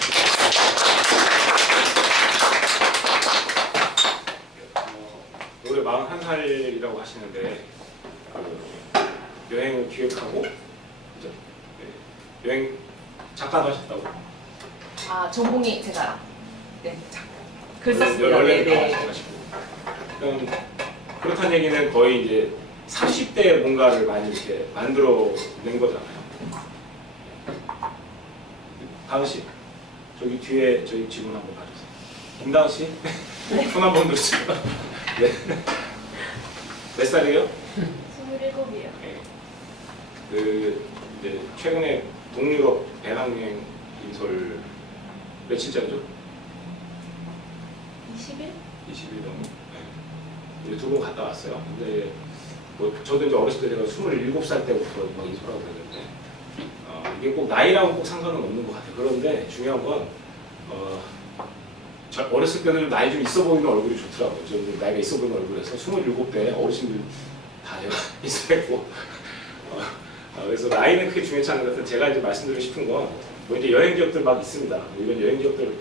올해 41살이라고 하시는데 여행을 기획하고 그죠? 네, 여행 작가도 하셨다고? 전공이 제가 글 원래 썼습니다. 네. 작가시고. 그렇다는 얘기는 거의 이제 30대에 뭔가를 많이 이렇게 만들어낸 거잖아요. 다은 씨, 저기 뒤에 저희 지문 한번 봐주세요. 김다은 씨, 손 한번 들으세요. 네. 몇 살이에요? 27이에요. 네. 이제 최근에 동유럽 배낭여행 인솔 며칠짜리죠? 20일? 20일 정도. 네. 두 분 갔다 왔어요. 근데 뭐 저도 이제 어렸을 때 제가 27살 때부터 막 인솔하고 그랬는데 이게 꼭 나이랑 꼭 상관은 없는 것 같아요. 그런데 중요한 건 저 어렸을 때는 좀 나이 좀 있어 보이는 얼굴이 좋더라고요. 좀 나이가 있어 보이는 얼굴에서 27대 어르신들 다 제가 인솔했고 그래서 나이는 크게 중요치 않은 것 같아요. 제가 이제 말씀드리고 싶은 건 뭐 이제 여행 지역들 막 있습니다. 이런 여행 지역들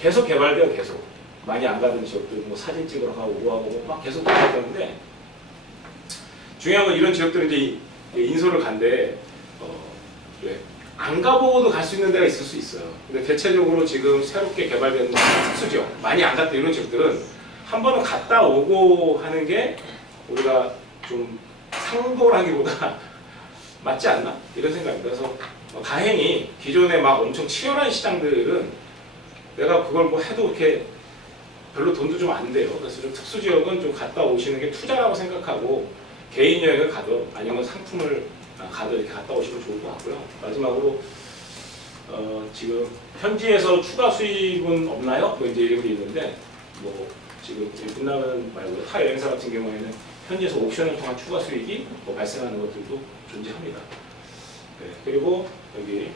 계속 개발돼요. 계속 많이 안 가던 지역들 뭐 사진 찍으러 가고 뭐하고 막 계속 개발되는데 중요한 건 이런 지역들은 이제 인솔을 간데 안 가보고도 갈 수 있는 데가 있을 수 있어요. 근데 대체적으로 지금 새롭게 개발되는 특수지역, 많이 안 갔다 이런 지역들은 한 번은 갔다 오고 하는 게 우리가 좀 상도라기보다 맞지 않나? 이런 생각입니다. 그래서 다행히 기존에 막 엄청 치열한 시장들은 내가 그걸 뭐 해도 이렇게 별로 돈도 좀 안 돼요. 그래서 좀 특수지역은 좀 갔다 오시는 게 투자라고 생각하고 개인 여행을 가든 아니면 상품을 가든 이렇게 갔다 오시면 좋을 것 같고요. 마지막으로 지금 현지에서 추가 수입은 없나요? 뭐 이제 이런 게 있는데 뭐 지금 빛나는 말고 타 여행사 같은 경우에는 현지에서 옵션을 통한 추가 수익이 뭐 발생하는 것들도 존재합니다. 네, 그리고 여기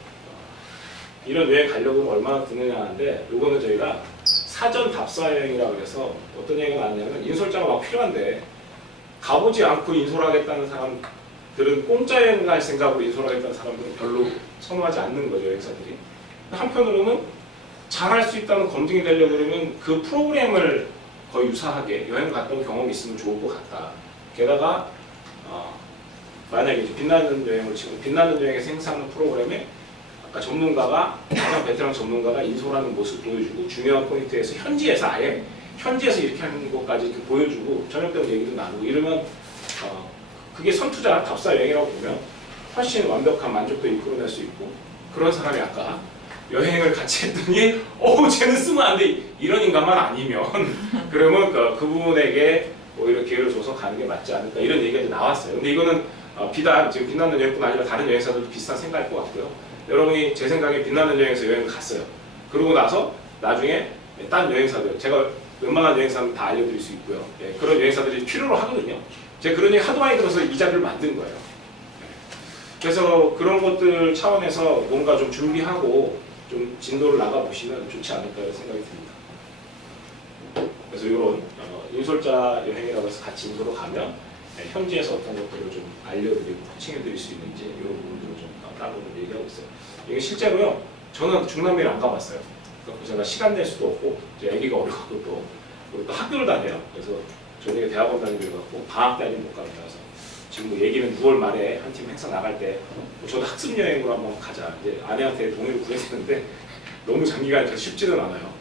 이런 여행 가려고 하면 얼마나 드느냐 하는데 요거는 저희가 사전 답사 여행이라고 해서 어떤 여행이 나왔냐면 인솔자가 막 필요한데 가보지 않고 인솔하겠다는 사람들은 공짜 여행 갈 생각으로 인솔하겠다는 사람들은 별로 선호하지 않는 거죠, 여행사들이. 한편으로는 잘할 수 있다는 검증이 되려고 그러면 그 프로그램을 거의 유사하게 여행 갔다 온 경험이 있으면 좋을 것 같다. 게다가 만약에 이제 빛나는 여행을 지금 빛나는 여행에서 행사하는 프로그램에 아까 전문가가 가장 베테랑 전문가가 인솔하는 모습 보여주고 중요한 포인트에서 현지에서 아예 현지에서 이렇게 하는 것까지 이렇게 보여주고 저녁 때도 얘기도 나누고 이러면 그게 선투자 답사 여행이라고 보면 훨씬 완벽한 만족도 이끌어낼 수 있고 그런 사람이 아까 여행을 같이 했더니 쟤는 쓰면 안 돼 이런 인간만 아니면 그러면 그분에게 오히려 기회를 줘서 가는 게 맞지 않을까 이런 얘기가 이제 나왔어요. 근데 이거는 비단 지금 빛나는 여행뿐 아니라 다른 여행사들도 비슷한 생각일 것 같고요. 여러분이 제 생각에 빛나는 여행에서 여행을 갔어요. 그러고 나서 나중에 딴 여행사들 제가 웬만한 여행사는 다 알려드릴 수 있고요. 그런 여행사들이 필요로 하거든요. 제가 그런 얘기 하도 많이 들어서 이 자리를 만든 거예요. 그래서 그런 것들 차원에서 뭔가 좀 준비하고 좀 진도를 나가보시면 좋지 않을까 생각이 듭니다. 그래서 이런 인솔자 여행이라고 해서 같이 인도로 가면 현지에서 어떤 것들을 좀 알려드리고 코칭해드릴 수 있는지 이런 부분들을 좀 따로 얘기하고 있어요. 이게 실제로요. 저는 중남미를 안 가봤어요. 그래서 제가 시간 낼 수도 없고 제 아기가 어려갖고 또 학교를 다녀요. 그래서 저녁에 대학원 다니고 해갖고 방학 때 아니면 못 갑니다. 그래서 지금 뭐 얘기는 6월 말에 한 팀 행사 나갈 때 저도 학습 여행으로 한번 가자. 이제 아내한테 동의를 구해야 되는데 너무 장기간 쉽지는 않아요.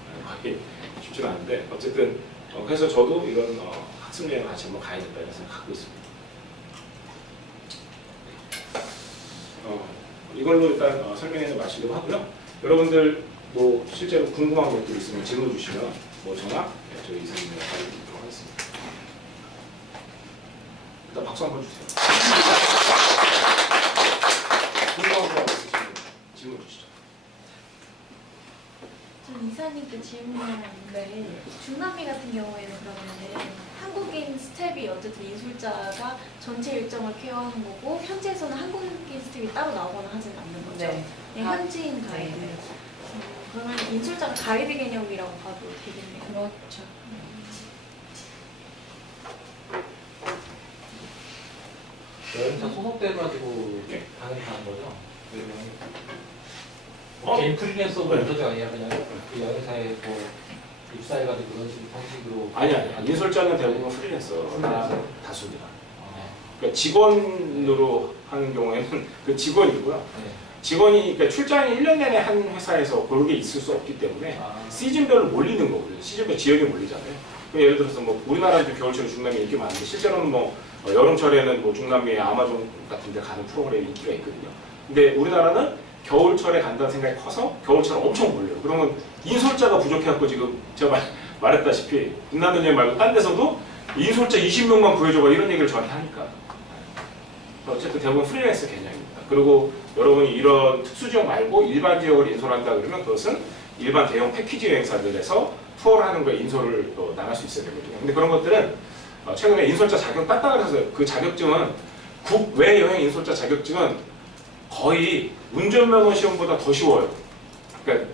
거의 쉽지는 않은데 어쨌든 그래서 저도 이런 학습 여행 같이 한번 가야겠다 이런 생각 갖고 있습니다. 이걸로 일단 설명해서 마치려고 하고요. 여러분들 뭐 실제로 궁금한 것들 있으면 질문 주시면 뭐 전화 저희 이사님과 답드리도록 하겠습니다. 일단 박수 한번 주세요. 궁금한 거 있으시면. 질문 주시죠. 전 이사님께 질문이 하나 있는데 중남미 같은 경우에는 그러면은 한국인 스텝이 어쨌든 인솔자가 전체 일정을 케어하는 거고 현지에서는 한국인 스텝이 따로 나오거나 하진 않는 거죠. 네. 네, 현지인 가이드. 네. 그러면 인솔자가 가이드 개념이라고 봐도 되겠네요. 그렇죠. 여행사 소속돼가지고 네. 가는 거죠? 어? 개인 프리랜서 네. 멘토가 아니라 그냥 그 여행사에 뭐 입사해가지고 그런 식으로 형식으로 아니 인솔자는 대부분 프리랜서가 프리랜서. 다수입니다. 아, 그러니까 직원으로 하는 경우에는 그 직원이고요. 네. 직원이 그러니까 출장이 1년 내내 한 회사에서 고르게 있을 수 없기 때문에 아, 시즌별로 몰리는 거거든요. 시즌별 지역이 몰리잖아요. 그러니까 예를 들어서 뭐 우리나라도 겨울철에 중남미 인기 많은데 실제로는 뭐 여름철에는 뭐 중남미의 아마존 같은 데 가는 프로그램이 인기가 있거든요. 근데 우리나라는 겨울철에 간다는 생각이 커서 겨울철에 엄청 몰려요. 그러면 인솔자가 부족해갖고 지금 제가 말했다시피 빛나는 일 말고 딴 데서도 인솔자 20명만 구해줘봐 이런 얘기를 저한테 하니까 어쨌든 대부분 프리랜서 개념입니다. 그리고 여러분이 이런 특수 지역 말고 일반 지역을 인솔한다 그러면 그것은 일반 대형 패키지 여행사들에서 투어를 하는 거에 인솔을 나갈 수 있어야 되거든요. 근데 그런 것들은 최근에 인솔자 자격 땄다 그래서 그 자격증은 국외 여행 인솔자 자격증은 거의 운전면허 시험보다 더 쉬워요. 그러니까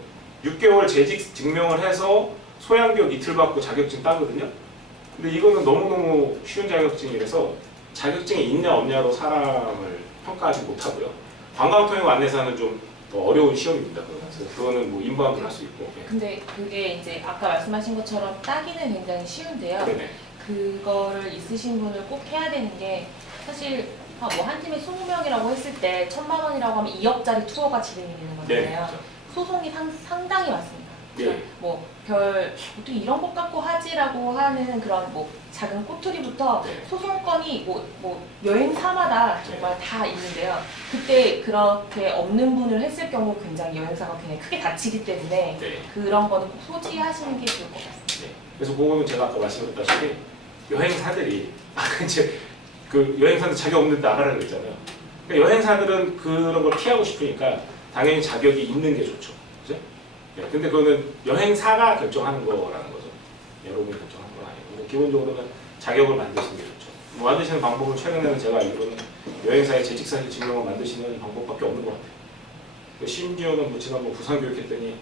6개월 재직 증명을 해서 소양교육 이틀 받고 자격증 따거든요. 근데 이거는 너무너무 쉬운 자격증이라서 자격증이 있냐 없냐로 사람을 평가하지 못하고요. 관광통역 안내사는 좀 더 어려운 시험입니다. 그래서 그거는 뭐 인부함도 할 수 있고. 네. 근데 그게 이제 아까 말씀하신 것처럼 따기는 굉장히 쉬운데요. 네네. 그거를 있으신 분을 꼭 해야 되는 게 사실 뭐 한 팀에 20명이라고 했을 때 1,000만 원이라고 하면 2억짜리 투어가 진행이 되는 네. 거잖아요. 그렇죠. 소송이 상당히 많습니다. 네. 어떻게 이런 것 갖고 하지라고 하는 그런 뭐 작은 꼬투리부터 네. 소송건이 뭐 여행사마다 정말 다 있는데요. 그때 그렇게 없는 분을 했을 경우 굉장히 여행사가 굉장히 크게 다치기 때문에 네. 그런 거는 꼭 소지하시는 게 좋을 것 같습니다. 네. 그래서 그거는 제가 아까 말씀드렸다시피 여행사들이 이제 그 여행사들 자격 없는데 나가라고 했잖아요. 그러니까 여행사들은 그런 걸 피하고 싶으니까 당연히 자격이 있는 게 좋죠. 그죠? 네. 근데 그거는 여행사가 결정하는 거라는 거죠. 여러분이 결정하는 건 아니고. 근데 기본적으로는 자격을 만드시는 게 좋죠. 뭐 만드시는 방법은 최근에는 제가 알기로는 여행사의 재직사실 증명을 만드시는 방법밖에 없는 것 같아요. 심지어는 뭐 지난번 부산교육했더니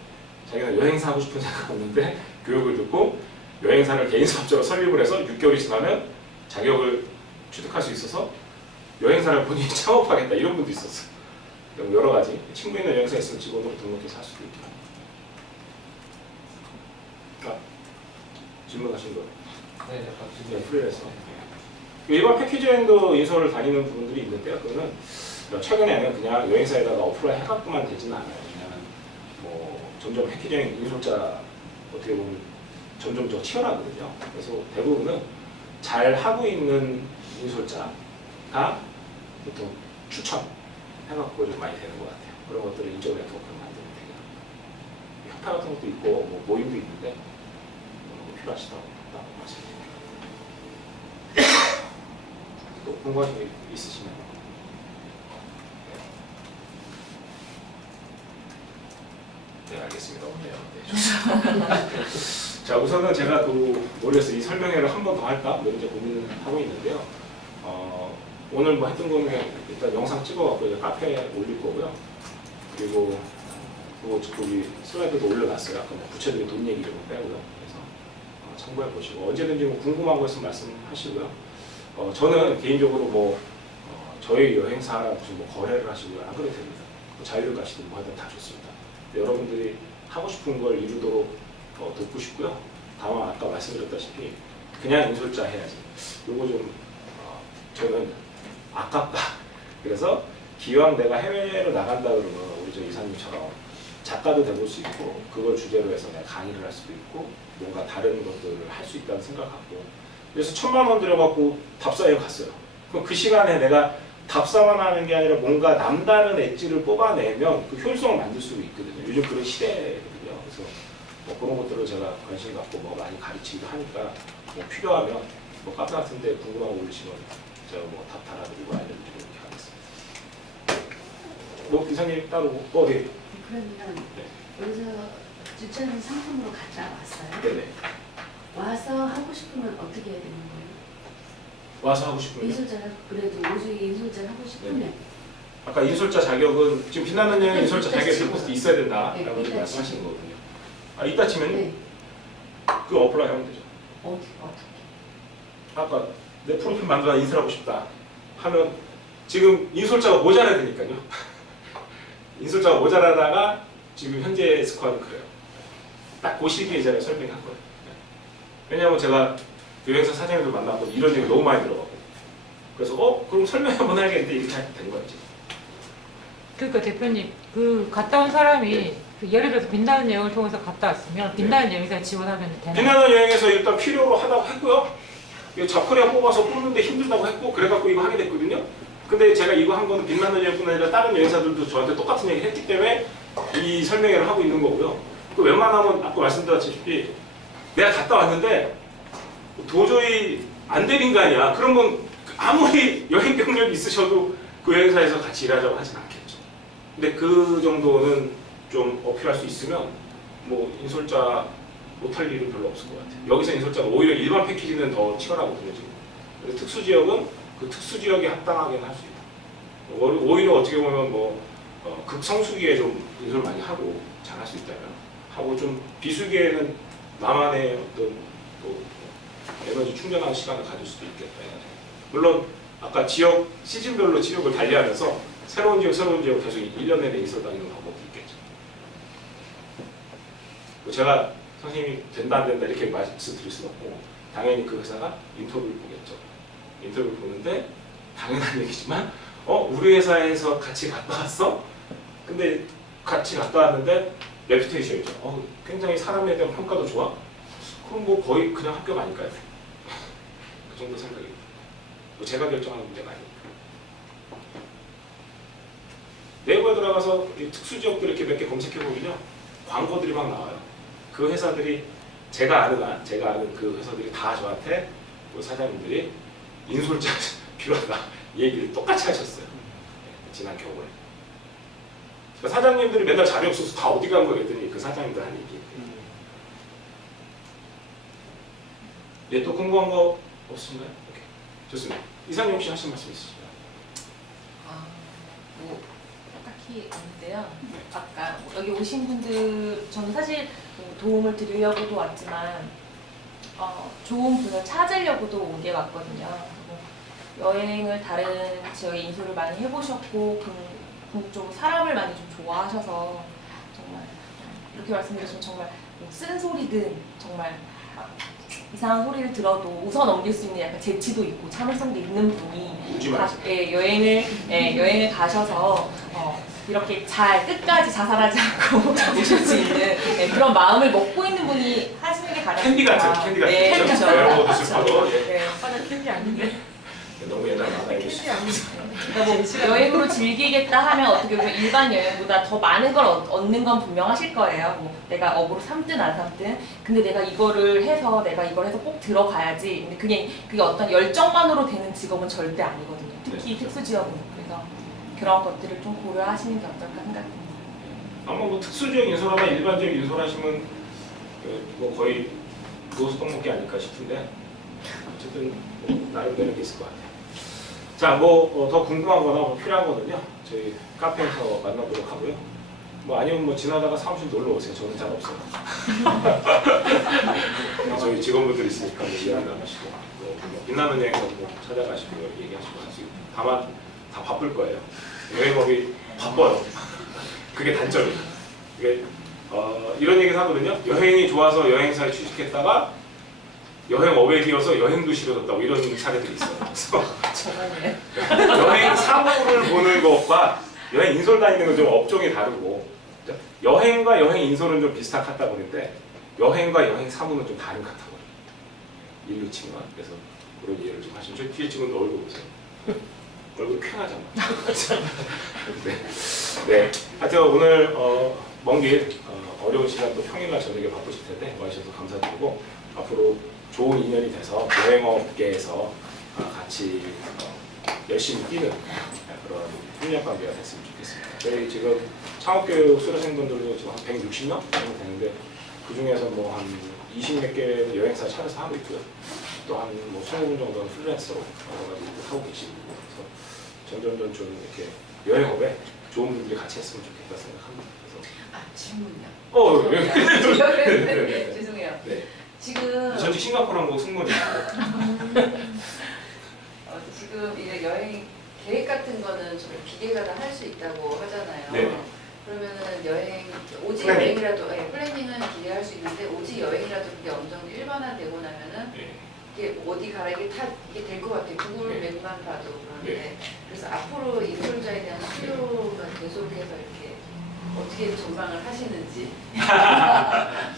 자기는 여행사 하고 싶은 생각 없는데 교육을 듣고 여행사를 개인 사업자로 설립을 해서 6개월이 지나면 자격을 취득할 수 있어서 여행사를 본인이 창업하겠다 이런 분도 있었어요. 여러 가지 친구 있는 여행사에 있으면 직원으로 등록해서 할 수도 있게 합니다. 질문하신 거. 네, 약간 네, 프리랜서. 일반 패키지 여행도 인솔을 다니는 부분들이 있는데요. 그거는 최근에는 그냥 여행사에다가 어플을 해갖고만 되지는 않아요. 그냥 뭐 점점 패키지 여행 인솔자 어떻게 보면 점점 더 치열하거든요. 그래서 대부분은 잘 하고 있는 인솔자가 보통 추천해갖고 좀 많이 되는 것 같아요. 그런 것들을 인적 네트워크를 만들면 되게 협회 같은 것도 있고 뭐 모임도 있는데 필요하시다고 말씀드립니다. 또 궁금하신 게 있으시면 네 알겠습니다. 네. 자 우선은 제가 모르겠어요. 이 설명회를 한 번 더 할까? 뭐 이제 고민을 하고 있는데요. 오늘 뭐 했던 거는 일단 영상 찍어갖고 이제 카페에 올릴 거고요. 그리고 거기 슬라이드도 올려놨어요. 아까 뭐 구체적인 돈 얘기 좀 빼고요. 그래서 참고해 보시고 언제든지 뭐 궁금한 거 있으면 말씀하시고요. 저는 개인적으로 뭐 저희 여행사랑 무슨 뭐 거래를 하시고요. 안 그래도 됩니다. 뭐 자유를 가시든 뭐 하든 다 좋습니다. 여러분들이 하고 싶은 걸 이루도록 돕고 싶고요. 다만 아까 말씀드렸다시피 그냥 인솔자 해야지. 요거 좀 저는 아깝다. 그래서 기왕 내가 해외로 나간다 그러면 우리 저 이사님처럼 작가도 돼볼 수 있고 그걸 주제로 해서 내가 강의를 할 수도 있고 뭔가 다른 것들을 할 수 있다는 생각하고 그래서 1,000만 원 들여갖고 답사에 갔어요. 그럼 그 시간에 내가 답사만 하는 게 아니라 뭔가 남다른 엣지를 뽑아내면 그 효율성을 만들 수 있거든요. 요즘 그런 시대거든요. 그래서 뭐 그런 것들을 제가 관심 갖고 뭐 많이 가르치기도 하니까 뭐 필요하면 뭐 카페 같은 데 궁금한 거 올리시면 제가 뭐 답 달아드리고 알려드리고 이렇게 하겠습니다. 뭐 기사님 따로 네. 그러면 여기서 주차는 상품으로 갔다 왔어요. 네네. 와서 하고 싶으면 어떻게 해야 되는 거예요? 와서 하고 싶으면 인솔자를 그래도 오수익 인솔자를 하고 싶으면 아까 인솔자 자격은 지금 빛나는 여행 인솔자 이따 자격이 치고. 있어야 된다라고 네, 이따 말씀하시는 치고. 거거든요. 이따 치면 네. 그 어플라이 하면 되죠. 어떻게? 아까 내 프로필 만들어 인솔하고 싶다 하면 지금 인솔자가 모자라야 되니까요. 인솔자가 모자라다가 지금 현재 스코어는 그래요. 딱 그 시기에 제가 설명한 거예요. 왜냐하면 제가 여행사 사장님들 만나고 이런 얘기 너무 많이 들어가고 그래서 그럼 설명 한번 해야겠는데 이렇게 된 거지. 그러니까 대표님 그 갔다 온 사람이 그 예를 들어서 빛나는 여행을 통해서 갔다 왔으면 빛나는 여행사에 지원하면 되나요? 빛나는 여행에서 일단 필요로 하다고 했고요. 이거 자코리아 뽑아서 뽑는데 힘들다고 했고 그래갖고 이거 하게 됐거든요. 근데 제가 이거 한 거는 빛나는 여행뿐 아니라 다른 여행사들도 저한테 똑같은 얘기 했기 때문에 이 설명회를 하고 있는 거고요. 그 웬만하면 아까 말씀드렸다시피 내가 갔다 왔는데 도저히 안 되는 거 아니야. 그러면 아무리 여행 경력이 있으셔도 그 여행사에서 같이 일하자고 하진 않겠죠. 근데 그 정도는 좀 어필할 수 있으면 뭐 인솔자 못할 일은 별로 없을 것 같아요. 여기서 인솔자가 오히려 일반 패키지는 더 치열하거든요. 지금. 그래서 특수지역은 그 특수지역에 합당하게 할 수 있다. 오히려 어떻게 보면 뭐 극성수기에 좀 인솔 많이 하고 잘할 수 있다면 하고 좀 비수기에는 나만의 어떤 또 에너지 충전하는 시간을 가질 수도 있겠다. 물론 아까 지역 시즌별로 지역을 달리하면서 새로운 지역 계속 1년 내내 인솔 다니는 방법도 있겠죠. 제가 선생님이 된다 안 된다 이렇게 말씀드릴 수는 없고 당연히 그 회사가 인터뷰를 보겠죠. 인터뷰를 보는데 당연한 얘기지만 우리 회사에서 같이 갔다 왔어? 근데 같이 갔다 왔는데 레퓨테이션이죠. 굉장히 사람에 대한 평가도 좋아? 그럼 뭐 거의 그냥 합격 아닐까요? 그 정도 생각입니다. 뭐 제가 결정하는 문제가 아니니까. 네이버에 들어가서 이 특수지역들 이렇게 몇 개 검색해보면요. 광고들이 막 나와요. 그 회사들이 제가 아는 그 회사들이 다 저한테 그 사장님들이 인솔자 필요하다 이 얘기를 똑같이 하셨어요. 지난 겨울에. 그러니까 사장님들이 맨날 자리 없어서 다 어디 간 거야 했더니 그 사장님들 한 얘기. 예, 또 궁금한 거 없으신가요? 오케이. 좋습니다. 이사님 혹시 하신 말씀 있으신가요? 뭐 딱히 없는데요. 아까 뭐 여기 오신 분들 저는 사실 뭐 도움을 드리려고도 왔지만 좋은 분을 찾으려고도 온 게 왔거든요. 여행을 다른 지역에 인솔을 많이 해보셨고 궁극적으로 사람을 많이 좀 좋아하셔서 정말 이렇게 말씀드렸으면 정말 뭐 쓴소리든 정말 이상한 소리를 들어도 웃어 넘길 수 있는 약간 재치도 있고 참을성도 있는 분이 여행을 가셔서 이렇게 잘 끝까지 자살하지 않고 오실 수 있는 그런 마음을 먹고 있는 분이 하시는 게 가장 캔디 같은 네, 그렇죠. 그렇죠. 여러모도 슬퍼도 네. 아나 캔디 아닌데. 너무 옛날 만화이고 캔디 아닌데. 그러니까 뭐 여행으로 즐기겠다 하면 어떻게 보면 일반 여행보다 더 많은 걸 얻는 건 분명하실 거예요. 뭐 내가 업으로 삼든 안 삼든. 근데 내가 이거를 해서 꼭 들어가야지. 근데 그게 어떤 열정만으로 되는 직업은 절대 아니거든요. 특히 네, 그렇죠. 특수지역은. 그래서 그런 것들을 좀 고려하시는 게 어떨까 생각합니다. 아마 뭐 특수지역 인솔하나 일반지역 인솔하시면 뭐 거의 누워서 떡먹기 아닐까 싶은데 어쨌든 뭐 나름 되는 게 있을 것 같아요. 자, 뭐 더 궁금한 거나 뭐 필요한 거는요 저희 카페에서 만나도록 하고요. 뭐 아니면 뭐 지나다가 사무실 놀러 오세요. 저는 잘 없어요. 저희 직원분들 있으니까 뭐 이야기 나가시고 뭐 빛나는 여행도 뭐 찾아가시고 얘기하시고 하시고 다만 다 바쁠 거예요. 여행업이 바빠요. 그게 단점이에요. 이게 이런 얘기를 하거든요. 여행이 좋아서 여행사에 취직했다가 여행업에 기어서 여행도 싫어졌다고 이런 사례들이 있어요. 그래서 여행 사무를 보는 것과 여행 인솔 다니는 건 좀 업종이 다르고 여행과 여행 인솔은 좀 비슷한 카테고리인데 여행과 여행 사무는 좀 다른 카테고리. 일로 치면 그래서 그런 이해를 좀 하시면 저 뒤에 찍은 얼굴 보세요. 얼굴 쾌하잖아. 네. 하여튼 오늘 먼 길 어려운 시간 또 평일날 저녁에 바쁘실 텐데 와주셔서 감사드리고 앞으로 좋은 인연이 돼서 여행업계에서 같이 열심히 뛰는 그런 협력 관계가 됐으면 좋겠습니다. 저희 지금 창업교육 수료생분들도 지금 한 160명 정도 되는데 그 중에서 뭐 한 20몇 개 여행사 차려서 하고 있고요. 또 한 뭐 20분 정도는 프리랜서로 하고 계시고 그래서 점점 좀 이렇게 여행업에 좋은 분들이 같이 했으면 좋겠다 생각합니다. 그래서 질문이요. 죄송해요. 네. 지금 전직 싱가포르 항공 승무원이고 지금 이제 여행 계획 같은 거는 좀 기계가 다 할 수 있다고 하잖아요. 네. 그러면은 여행 오직 플래닝. 여행이라도 플래닝은 기계가 할 수 있는데 오직 여행이라도 그게 어느 정도 일반화되고 나면은 네. 이게 어디 가라 이게 될 것 같아요. 구글 네. 맵만 봐도 그런데 네. 그래서 앞으로 인솔자에 대한 수요가 계속해서 이렇게 어떻게 전망을 하시는지.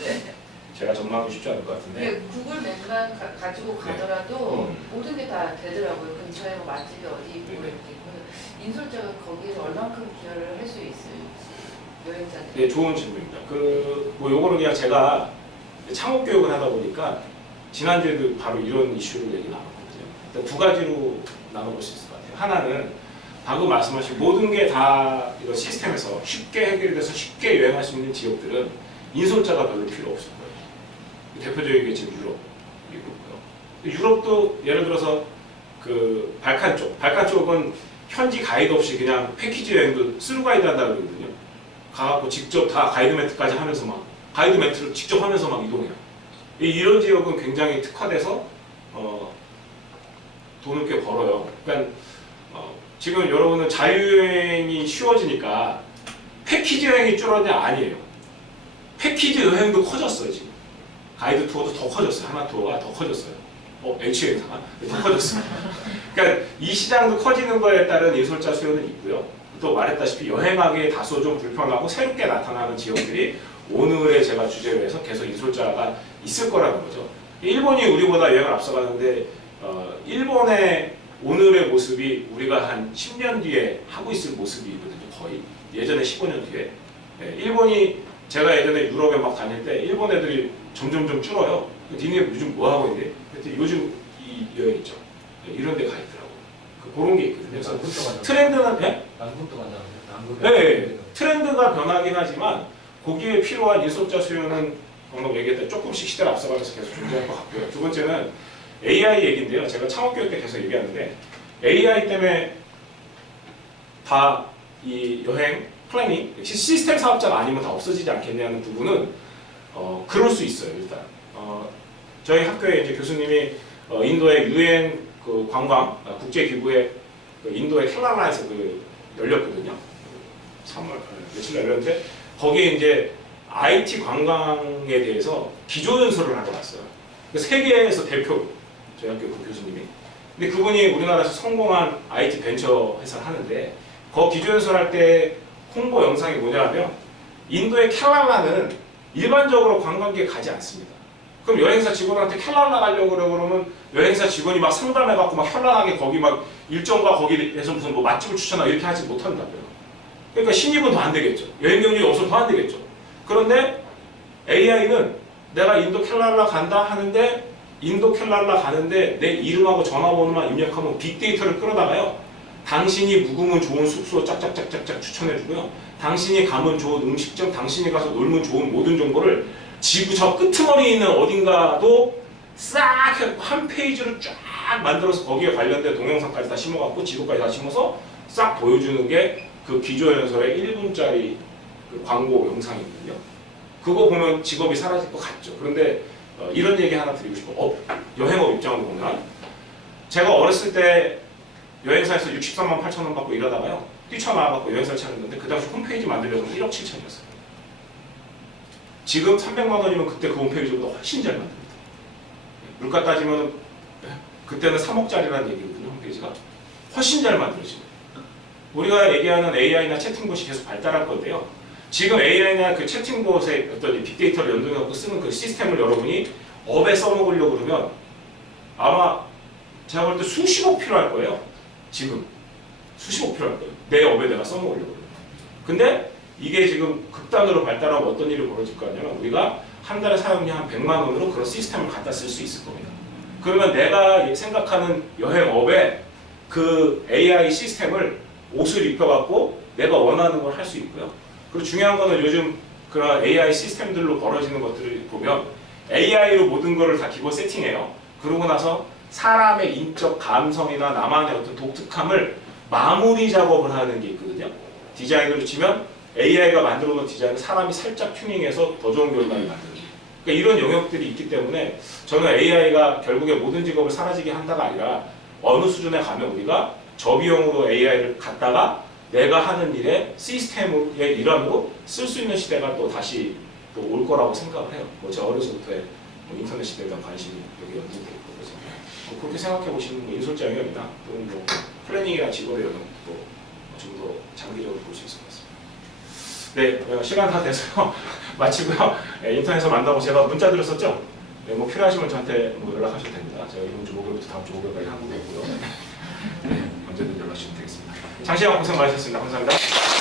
네. 제가 전망하기 쉽지 않을 것 같은데 근데 구글 맵만 가지고 가더라도 모든 게 다 되더라고요. 근처에 뭐 맛집이 어디 있고 네. 이렇게 있고 인솔자가 거기에서 얼만큼 기여를 할 수 있을지 여행자들. 네, 좋은 질문입니다. 뭐 요거는 그냥 제가 창업 교육을 하다 보니까 지난주에도 바로 이런 이슈를 얘기 나눴거든요. 일단 두 가지로 나눠볼 수 있을 것 같아요. 하나는 방금 말씀하신 모든 게 다 이런 시스템에서 쉽게 해결돼서 쉽게 여행할 수 있는 지역들은 인솔자가 별로 필요 없을 거예요. 대표적인 게 지금 유럽이고요. 유럽도 예를 들어서 그 발칸 쪽은 현지 가이드 없이 그냥 패키지 여행도 스루 가이드 한다 그러거든요. 가갖고 직접 다 가이드 매트까지 하면서 막 가이드 매트를 직접 하면서 막 이동해요. 이런 지역은 굉장히 특화돼서 돈을 꽤 벌어요. 그러니까 지금 여러분은 자유여행이 쉬워지니까 패키지 여행이 줄었냐? 아니에요. 패키지 여행도 커졌어요 지금. 가이드 투어도 더 커졌어요. 하나 투어가 더 커졌어요. H여행사가 더 커졌어요. 그러니까 이 시장도 커지는 거에 따른 인솔자 수요는 있고요. 또 말했다시피 여행하기에 다소 좀 불편하고 새롭게 나타나는 지역들이 오늘의 제가 주제로 해서 계속 인솔자가 있을 거라는 거죠. 일본이 우리보다 여행을 앞서가는데 일본의 오늘의 모습이 우리가 한 10년 뒤에 하고 있을 모습이거든요. 거의 예전에 15년 뒤에. 일본이 제가 예전에 유럽에 막 다닐 때 일본 애들이 점점 좀 줄어요. 니네 요즘 뭐 하고 있는데? 그랬더니 요즘 이 여행 있죠. 이런 데 가 있더라고요. 그런 게 있거든요. 그래서 트렌드는 남극도 간다는데 남극. 네, 트렌드가 변하긴 하지만 거기에 필요한 인솔자 수요는 방금 얘기했던 조금씩 시대를 앞서가면서 계속 존재할 것 같고요. 두 번째는 AI 얘기인데요. 제가 창업교육 때 계속 얘기하는데 AI 때문에 다 이 여행, 플래닝, 시스템 사업자가 아니면 다 없어지지 않겠냐는 부분은 그럴 수 있어요. 일단 저희 학교에 이제 교수님이 인도의 UN 그 관광 국제 기구에 그 인도의 켈랄라에서 열렸거든요. 3월 며칠 열렸는데 거기에 이제 IT 관광에 대해서 기조연설을 하고 왔어요. 세계에서 대표 저희 학교 그 교수님이. 근데 그분이 우리나라에서 성공한 IT 벤처 회사를 하는데 그 기조연설할 때 홍보 영상이 뭐냐면 인도의 켈랄라는 일반적으로 관광객 가지 않습니다. 그럼 여행사 직원한테 켈랄라 가려고 그러면 여행사 직원이 막 상담해갖고 막 현란하게 거기 막 일정과 거기에서 무슨 뭐 맛집을 추천하고 이렇게 하지 못한다고요. 그러니까 신입은 더 안 되겠죠. 여행 경력이 없으면 더 안 되겠죠. 그런데 AI는 내가 인도 켈랄라 간다 하는데 인도 켈랄라 가는데 내 이름하고 전화번호만 입력하면 빅데이터를 끌어다가요. 당신이 묵으면 좋은 숙소 짝짝짝짝짝 추천해주고요. 당신이 가면 좋은 음식점, 당신이 가서 놀면 좋은 모든 정보를 지구 저 끄트머리에 있는 어딘가도 싹 한 페이지를 쫙 만들어서 거기에 관련된 동영상까지 다 심어갖고 지도까지 다 심어서 싹 보여주는 게 그 기조연설의 1분짜리 그 광고 영상이거든요. 그거 보면 직업이 사라질 것 같죠. 그런데 이런 얘기 하나 드리고 싶어요. 여행업 입장으로 보면 제가 어렸을 때 여행사에서 63만 8천 원 받고 일하다가요. 뛰쳐나와갖고 여행사를 찾았는데 그 당시 홈페이지 만들려고 1억 7천이었어요. 지금 300만 원이면 그때 그 홈페이지보다 훨씬 잘 만듭니다. 물가 따지면 그때는 3억짜리라는 얘기거든요. 홈페이지가. 훨씬 잘 만들어집니다. 우리가 얘기하는 AI나 채팅봇이 계속 발달할 건데요. 지금 AI나 그 채팅봇의 어떤 빅데이터를 연동해서 쓰는 그 시스템을 여러분이 업에 써먹으려고 그러면 아마 제가 볼 때 수십억 필요할 거예요. 지금 수십억 필요할 거예요. 내 업에 내가 써먹으려고 그러면. 근데 이게 지금 극단으로 발달하면 어떤 일이 벌어질 거냐면 우리가 한 달에 사용료 한 100만 원으로 그런 시스템을 갖다 쓸 수 있을 겁니다. 그러면 내가 생각하는 여행업에 그 AI 시스템을 옷을 입혀갖고 내가 원하는 걸 할 수 있고요. 그리고 중요한 거는 요즘 그런 AI 시스템들로 벌어지는 것들을 보면 AI로 모든 거를 다 기본 세팅해요. 그러고 나서 사람의 인적 감성이나 나만의 어떤 독특함을 마무리 작업을 하는 게 있거든요. 디자인으로 치면 AI가 만들어 놓은 디자인을 사람이 살짝 튜닝해서 더 좋은 결과를 만드는. 그러니까 이런 영역들이 있기 때문에 저는 AI가 결국에 모든 직업을 사라지게 한다가 아니라 어느 수준에 가면 우리가 저비용으로 AI를 갖다가 내가 하는 일에 시스템의 일환으로 쓸 수 있는 시대가 또 다시 또 올 거라고 생각을 해요. 뭐 제가 어려서부터 인터넷 시대에 대한 관심이 여기 연구되고 그래서 뭐 그렇게 생각해 보시는 뭐 인솔자 영역이나 또는 뭐 플래닝이나 직업의 영역도 좀 더 장기적으로 볼 수 있을 것 같습니다. 네, 시간 다 돼서 마치고요. 인터넷에서 만나고 제가 문자 드렸었죠? 네, 뭐 필요하시면 저한테 뭐 연락하셔도 됩니다. 제가 이번 주 목요일부터 다음 주 목요일까지 한국에 있고요. 네, 언제든 연락 주시면 되겠습니다. 장시간 고생 많으셨습니다. 감사합니다.